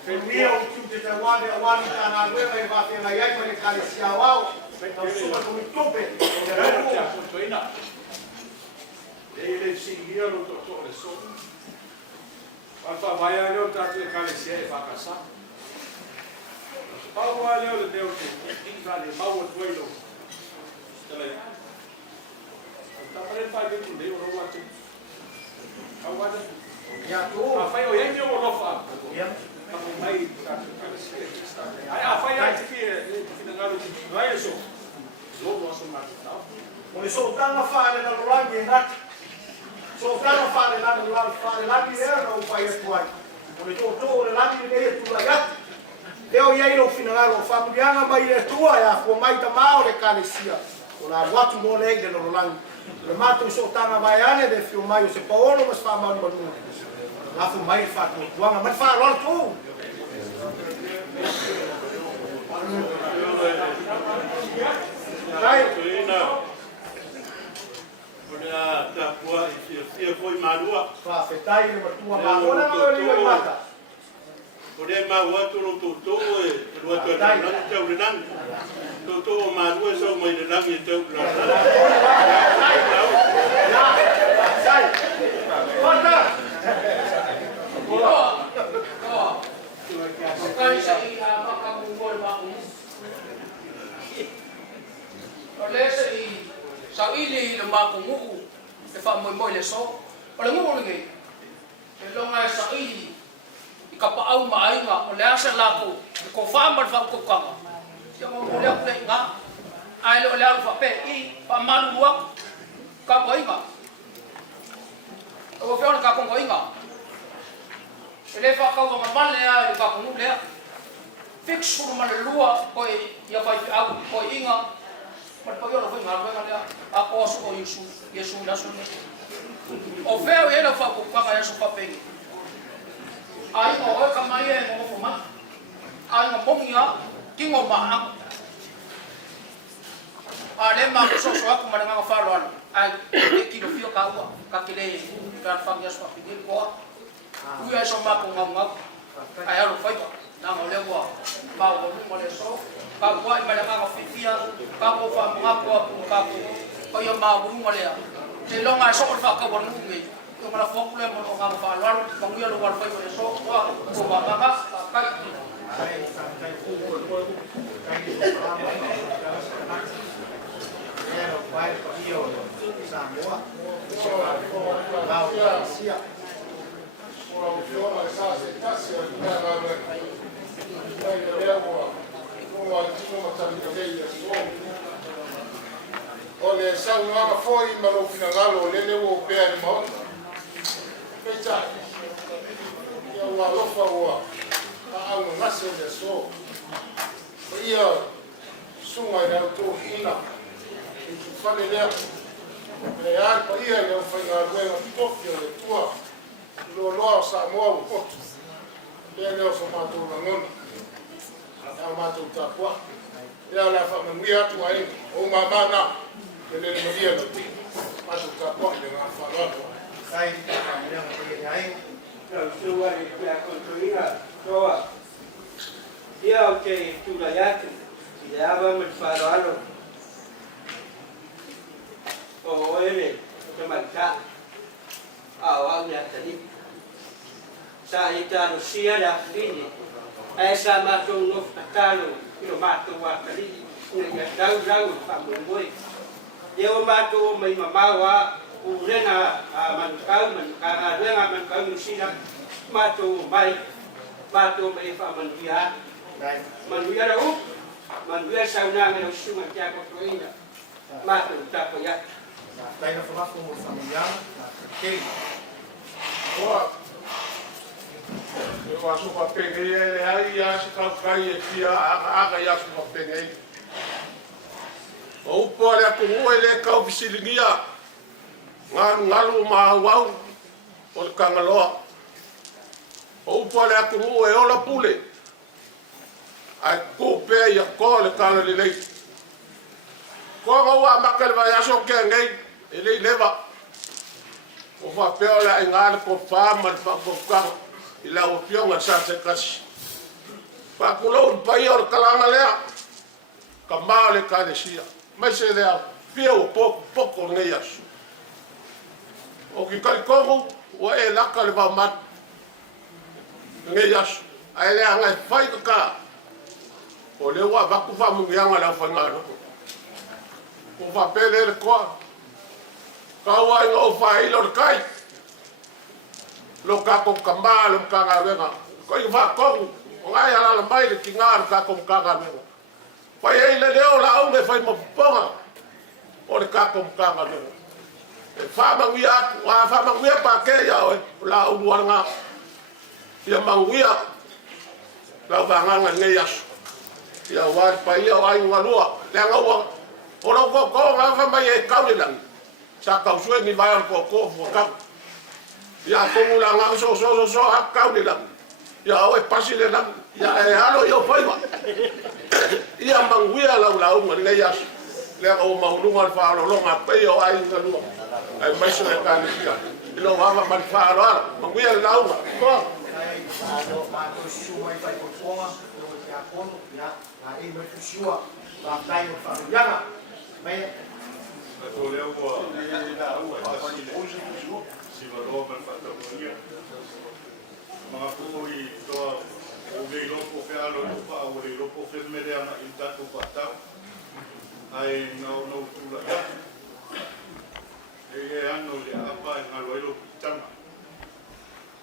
Pemia o tu te wale wale na wewe e va pela yai kwa kalesia wao. Peta suma como tope. Ele seguia no doutor de som. Alfa vai ali o trato de calesia e fa casa. Paula ali o deu que vale mau o tuelo. Tele. Tá para faz de tudo, eu não acho. Agora ya tu. a fai o ele o não fa. Ya. Aumai trato de calesia. Ai a fai aí que não vai isso. Logo nós somos tal. Mo so tanga fa na rolangi ngat. So tanga fa na rolangi fa na langi no fa ye tuai. Mo to le langi ne tu la gat. Leo ia ilo finangalo familianga mai e tua ya ko mai ta mao le kalesia. Ona watu mo le de rolangi. Le mato so tanga vai ane de fio mai se paolo mas fa mal mo. La fu mai fa tu tuanga mas fa lor tu. Dai. Ora ta pua e foi marua. Fa fetai le tua ma ona no le mata. Ora ma watu no toto e watu na tau le nang. Toto marua so mai le nang e tau la. Sai. Mata. Kai sai a makabungol ba ko. Ole sai sa ili le makungu te fa Moimoi le so. Ole ngu ngi. E longa sa ili ka pa au mai nga ole asa la ko ko fa ma fa ko ka. Ya mo le ko nga. Ai le ole fa pe I pa manu wa ka boi nga. O fa ka ko nga. Ele fa ka wa ma le a ka ko le. Fix fu ma le lua ko ya fa au ko inga. Pagano foi mal, vai lá a posso com isso, isso na sua. O véu ele fa com a isso papel. Aí o oi kamai é mo fuma. Aí mo mongia, tingo ma. Ale ma so so ko ma nga fa lo. Ai que no fio ka wa, ka kile ka fa ya so papel ko. U ya so ma ko nga. Aí alo foi na mo le wa. Ba o mo le so. Ka kuai ma nga fifia ka ko fa mga ko ka ko yo ma bu mo le te longa so fa ka bo ngi to mala fo ko le mo nga fa lo ka ngi lo wa fa yo so ko ba ka ka Samoa. Paula, sia. Ora o fiona e sa se tasi o tuna ngāwe. Nei le lea moa. Moa i tino matani ka vei e so. O le sau ngāga foi ma lo fina ngalo o lele o pēa ni maona. Peita. Ia ua lofa ua. A au ngase le so. Ia sunga i rau tō ina. I tu whane lea. Le ai pa ia i au whai ngā ruenga tofi o le tua. Lo loa Samoa o potu. Lea leo so mātou langona. A mātou tāpua. Lea la whamanui atu a inga. O ngā mana. Le le maria no ti. Mātou tāpua le ngā whanoatua. Sai, lea maria ni ai. Nau sua i pia kontuina toa. Ia o te tūra yatu. I le awa me whanoalo. O oere, o te marika. Au au ni atani. Sa i tāno sia le afini. E sa mātou nofu tatalo. Ino mātou wakari. Ina ia rau rau pa Moimoi. Ia o mātou o mai mamau a urena a manukau, a renga manukau nusina. Mātou o mai. Mātou mai pa manuia. Manuia rau. Manuia saunanga na usunga kia kotoina. Mātou tapo ia. Taina whamako mo whamuyanga. Kei. Oa. E wa so pa penge e le ai ia se kai e fia aga ia so pa penge. O upo le aku ue le kau fisilingia. Ngalu mahauau o le kangaloa. O upo le aku ue ola pule. Ai ko pe ia ko le kala le lei. Ko wa makal va ya so ke ngai ele leva. O fa peo la ingal ko fa man fa ko ka ila o pio nga sa se kas. Pa kulo pa yo kalanga le. Kamale ka de sia. Mai se le pio poco ngai as. O ki kai ko o e la ka le va mat. Ngai as. Ai le ngai fai ka. O le wa va ku fa mu nga la fa nga no. O fa pele le ko. Kawa o fa ilo kai. Lo ka ko kamba lo ka ga venga. Ko i fa ko ngai ala la mai ki nga ka ko ka ga venga. Fa ye le leo la o me fa mo ponga. O le ka ko ka ga venga. E fa mangia wa fa mangia pa ke ya o la o nga. Ya mangia. La va nga ngai as. Ya wa pa ya wa ngalua. Le ngawa. O lo ko nga fa mai e ka le lang. Sa kau suwe ni vai ko ka. Ya ko mula nga so ka ni lang. Ya o pasi le lang. Ya e halo yo fai wa. Ia manguia la ngai ya. Le o maulunga fa lo nga pe yo ai ngalu. Ai mai se ka ni ya. Ilo wa ma fa lo manguia la nga. Ko. Ano ma ko suwa fai ko ponga lo ya kono ya na e me suwa. Ba kai o fa ya. Mai Tapaleao si valor man fatamonia. Mga puri toa o veilo po fe alo pa o veilo po fe medea na intato patao. Ai no tula ya. E ano le apa en alo pitama.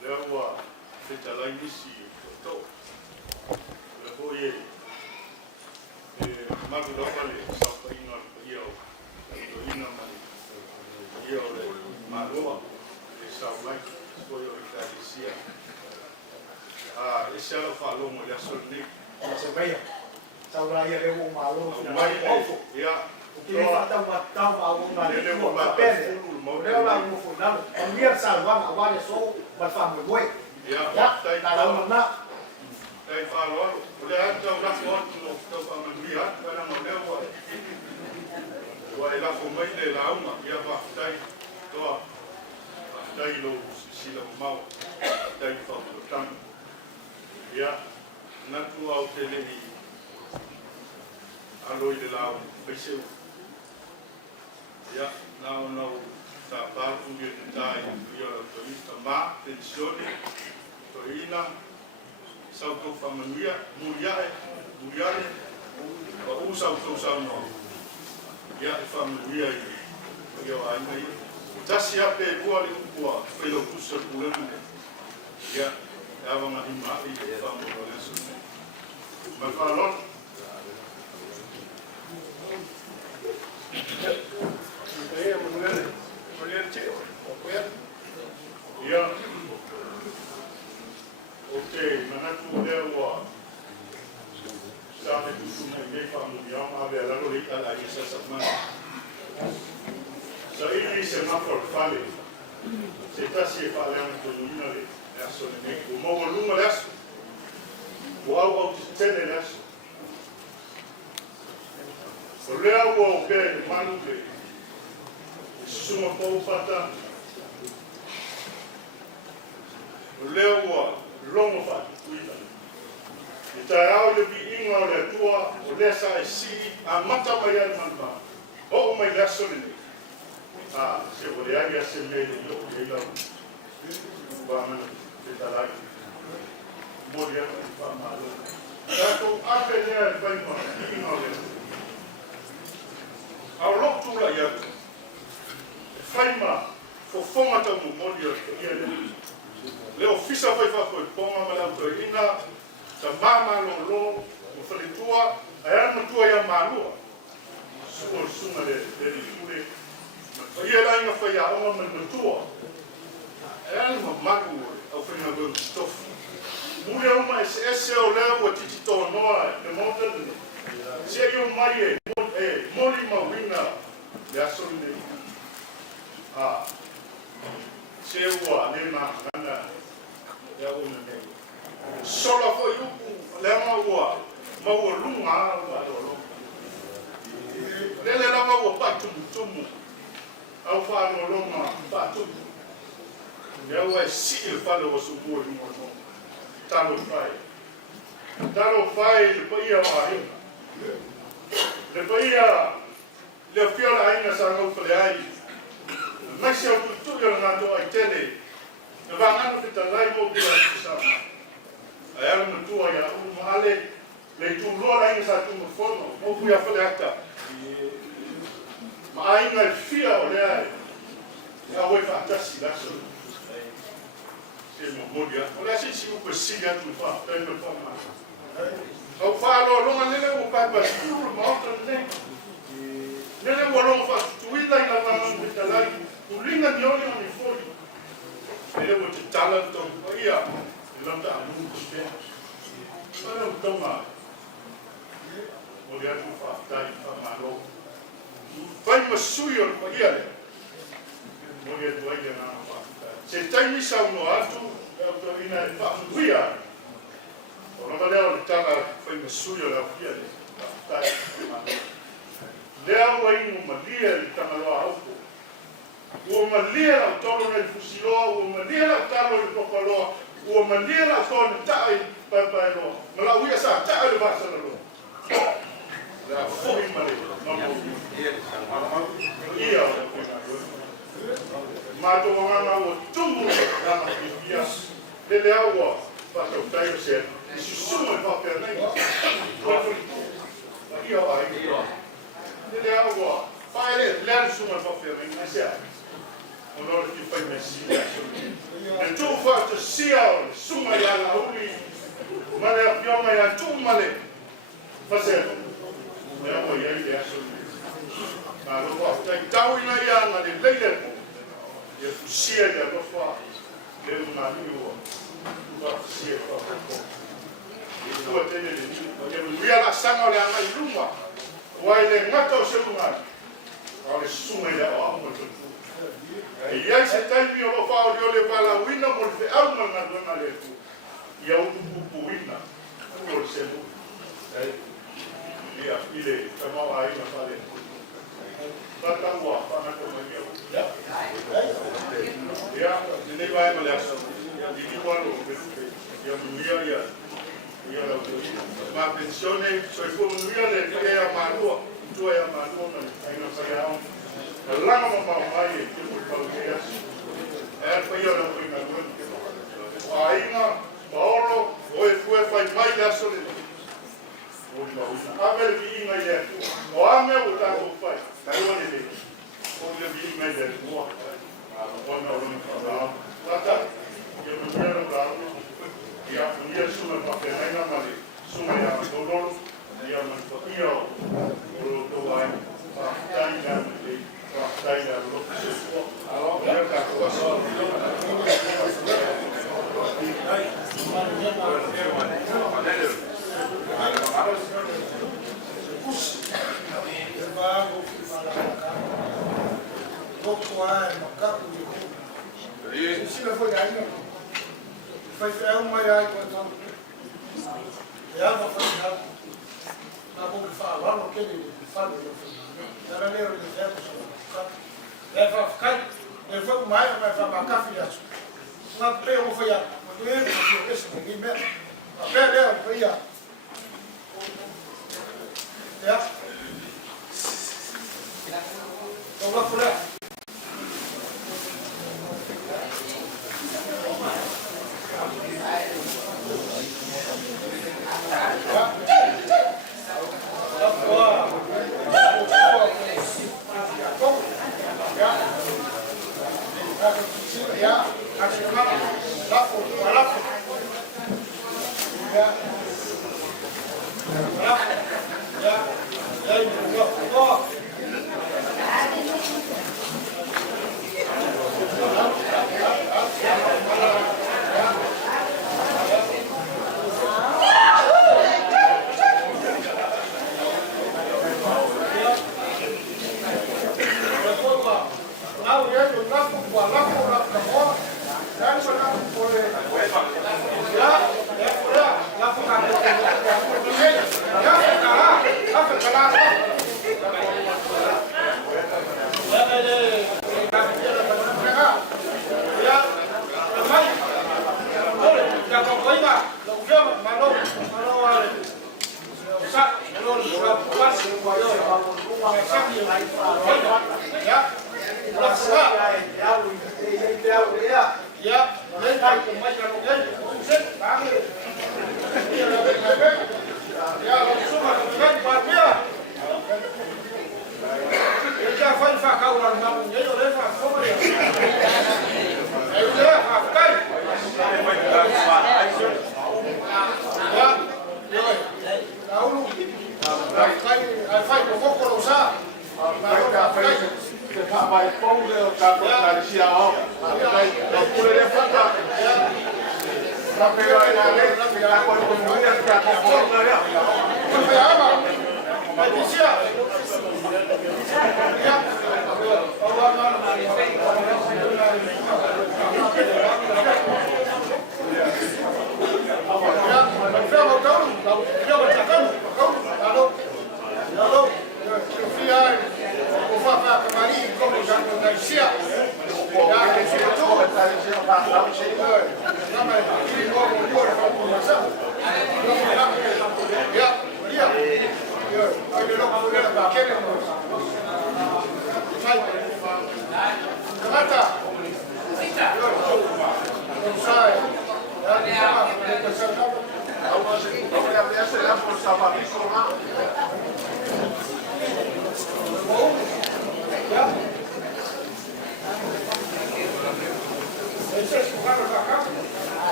Le wa se talai nisi to. Le boye magu dopale sa pa ino yo. Ina mai io le Malua le Aumai poi ho sia e se lo fa l'uomo le solni se vai saura ia le o malo mai ya que falta uma tão alguma le o papel le la mo fundam on via salva agora só vai fa Moimoi ya na la na dai fa lo le anche una foto lo sto fa via para non le vuoi wa ila ko mai le la uma ia va tai toa tai lo si lo mau tai fa tam ia na tu au tele ni alo ile la pese ia na ta pa tu ni tai ia to ista ma tensione to ina sau to fa manuia muiare wa usa to sa no ya familia i yo ai tasi ape kuali kua pelo kusa kulemu ya ava ma ima i familia lesu ma falon ya okay manatu lewa sabe tu me familia ma be la lorita la isa semana so ini semáforo fale se está se falando con una de aso ne como volume das o algo que tiene das o lewa o que manu que suma pou pata o lewa longo fa cuida Itaiao le bi inga o le tua o le sa e si a mata mai al manma. O mai la solene. Se o le agia se me le yo le ila. Ba mana te talai. Moria pa malo. Tato ape ne al pai ma inga o le. Au lok tu la ia. Fai ma fo fonga ta mo moria ia le. Le ofisa fai fa ko ponga mala to ina. Sa mama lo o falitua ai no tua ia malua suma de fule ia la ina fa ia o ma no tua ai no magu o fina go stof mure o mais esse o levo titi to no de mountain se io mai moli ma winga ya sonde se o ale ma anda ya o me solo foi le ma lunga lele lava ua patumu au whanau longa patumu lea ua e si le whale o sumua i mono talo whai le paia o ahinga le paia le fiola aina sa ngau whale ai mai se au tutu i ngā toa i tele le vangana fitalai mo kua kusama ai alu matua ia mahale le tūloa aina sa tūma whono mo kuia whale ata ma aina i fia o lea ia oi whaatasi laso se mo modia o lea si upe sili atu whaataipa whama au whaaloa longa nele o paipa tūru maota nele ua longa whaatutuila i la vangana fitalai ulinga nioni o ni foli ele ua te tala tau ia i lata amu kuspea mana utonga o le atu whaatai whamalo whai masui o le paia le o le atu aile nana whaatai se taimi sau no atu e au tau ina e whaamuia o lama lea o le tala whai masui o le apia le whaatai whamalo lea ua inu malia le tangaloa haupo ua malia lau tolo na le fusiloa ua malia lau talo le popaloa ua malia lau tolo le tae pai loa ma lau ia sa tae le vasa le loa lea fui male ia o mato wanganga ua tumu lana pipia le lea ua pasau tai o sena i susumo e papea nei ia o ai le lea ua pae lea le sumo e papea nei na sea onora ki fai mesia e tu fa te sia suma ya la uli male a pioma ya tu male fase me amo ya ile aso na lo fa te tau ina ya na le leile e sia ya lo fa le una liu va sia fa tu te le ni ya la sanga le ana iluma wa ile ngato se lunga ale suma ya amo ia se taimi o whao leo le pala wina mo le te alma ngā dona le tu. Ia utu pupu wina. O le se mu. Ia ile tamau a ina whale. Tata ua, whanako mai au. Ia, ne vai ma le aso. Diki wano, ia muia ia. Ia lau te wina. Ma pensione, soi fu muia le kia ia manua. Tua ia manua na aina whale au. Lama Aumai e te mui paukeas. E whaia na mui na luan. Aina, Paula, oe kue whai mai le aso le. Oi mauina. Ame le vi inga i le tu. O ame o tātou whai. Kai wane le. O le vi inga i le tu. Ona o ni whanau. Tata, ia muia na brau. Ia muia suma whakenaina male. Suma ia matorolo. Ia manwhaia o. O lo ai. Tai na male. Tai na lo. Alors, ia ka ko so.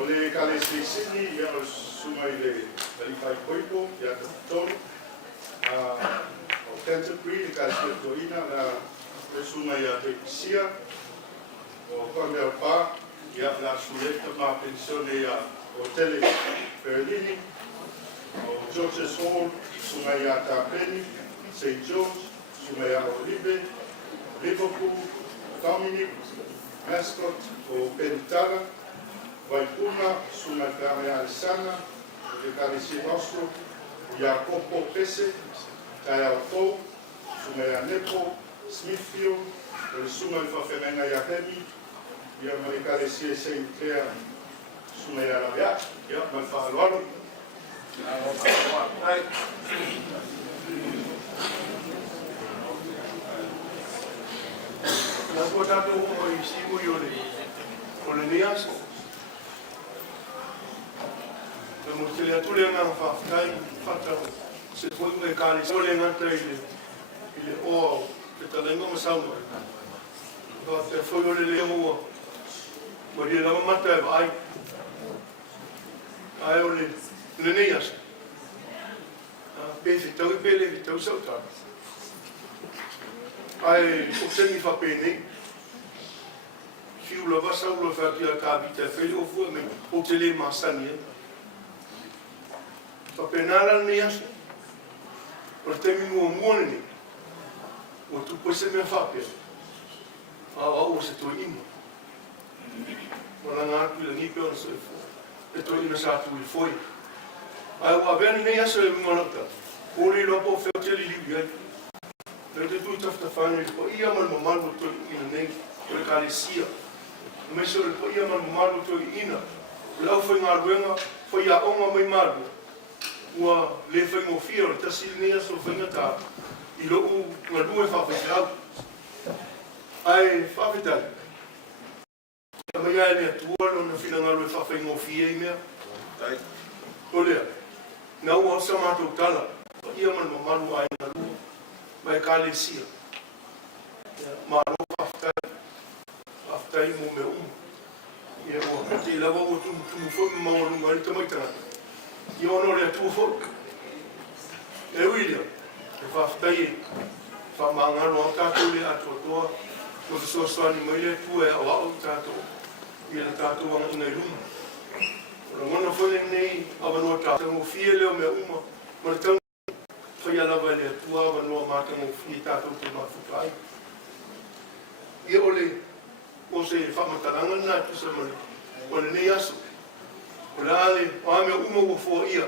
Ole kalesi sini ya sumai le Malifa koipo ya Tafatolu. Canterbury le kalesi toina na le sumai ya Tesia. O Congregational ya la sueta ma pensione ya Hotel Berlini. O George's Hall sumai ya Tapeni, St. George sumai ya Olive, Liverpool, Dominic, Mascot o Pentala. Waipuna, suma kare Alessana, le Kalesi Nostro, Jacopo Pese, Tafatolu, suma ya Nepo, Smithfield, le suma il Fafemena ya Hemi, ya le Kalesi Saint Clair, suma ya Labia, ya Malfa Alwalo. La potato o i simuli o le neas. Le motile atule nga faftai fata se foi un kali sole nga ile o te talengo masauno. Va te foi o le mo mo dia la mata ai ai o le neas. Pe tau pele tau sauta. Ai o temi fa pene. Fiu la va saulo fa dia ka vita fe o fu me o tele masania. Pa penala ni aso. O temi mo muone ni. O tu pose me fa pe. O se to imo. O la nga tu le ni pe o se fu. E to ina sa tu foi. Ai o aveni ni aso e mo nota. O ri lo po fe tele li. Le te tui tafutafanga i po ia man mamalu to ina nei o le kalesia. Me se o le po ia man mamalu to ina. Le au whai ngā ruenga, whai a onga mai malu. Ua le whai ngofia o le tasiri nea so whai ngata. I loo ngā due whawhai ai whawhitai. Mai ai lea tua lo na whina ngalo e whawhai ngofia i mea. O lea, nga ua o sa mātou tala. Pa ia man mamalu ai ngā lua. Mai kalesia. Maro whaftai mo me Ia o te lawa o tumu whoi maunga ni tamai tanga. Ia ono rea tua whoi. E William, e whaftai e whamangano au tātou le atua toa. Ko te soaswani mai le tua e awa au tātou. Ia le tātou anga ingai luma. Ora ngona whoi nei awanua tātou mo fie leo me uma. Mana tanga whai alawa le atua awanua mātanga mo fie tātou te mawhukai. Ia ole o se whamataranga nā tu sa mani. O le nei aso. O le ale, o ame uma ua fua ia.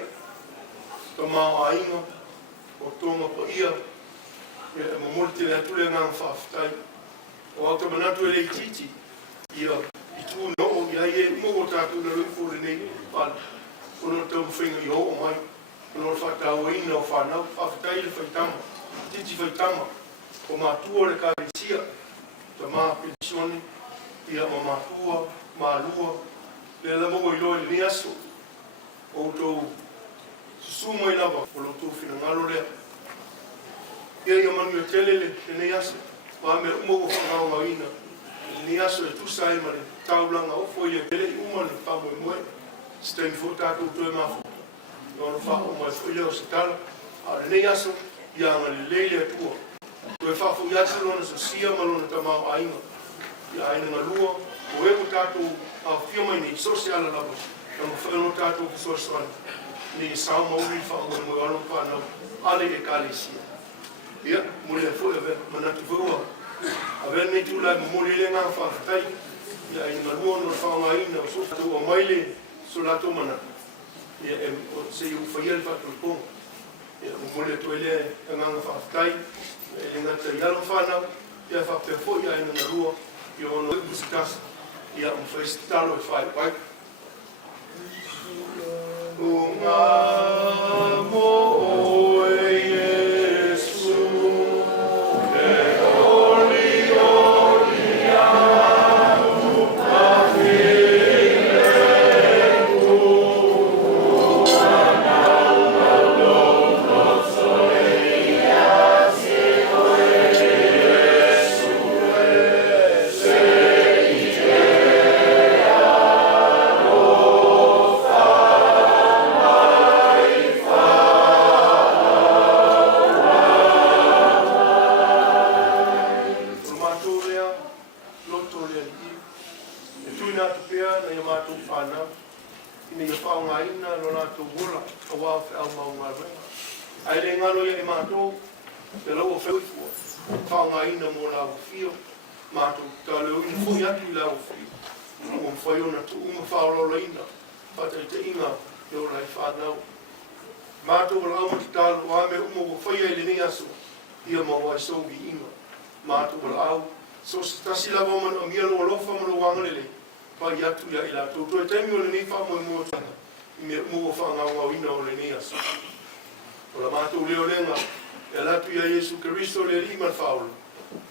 Ka mao a inga, o tonga pa ia. Ia e mamori te lea tule ngā whaafitai. O au tamanatu e le titi. Ia, i tū no o ia e uma o tātou na rui fure nei pala. O no tau whainga i ho o mai. O no whakatau e ina o whanau. Whaafitai le whaitama. Titi whaitama. O mātua le kāresia. Ta mā pensione. Ia mamatua, malua, le la mo i loa le aso. O tau susuma i lava, o lo tau whina ngalo lea. Ia ia manu e tele le nei aso. Wa me umo o whangau ngā ina. Le nei aso e tusai ma le taulanga o fo ia tele i uma le pa Moimoi. Steng fo tātou toi mafo. Ia ono wha o mai fo ia o se tala. A le nei aso, ia ngā le leile atua. Koe whafo i atu lona so sia ma lona tamau a inga. Ia aina ngā lua, o e ko tātou a whia mai nei sosiala lava, ka ma whaino tātou ki sosiala, nei Samoa uri whaonga mo i alo whanau, ale e kalesia. Ia, mole e fwoi ave, manatu whaua. Ave nei tūlai mo mole le ngā whawhatai, ia aina ngā lua no whaonga ina, o so tātou Aumai le, so Latu manatu. Ia, se i uwhaia le whatou ponga. Ia, mo mole toi le e ngā whawhatai, e le ngata i alo whanau, ia whapea fwoi aina ngā lua, Ia ono musikas, ia festalo e whai pai. O ngā mo e Jesu, e oli anu, a while ku,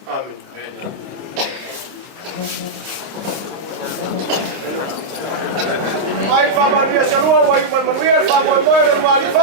Amen. Mai fa Maria Salua, mai Maria fa Moimoi, Malifa.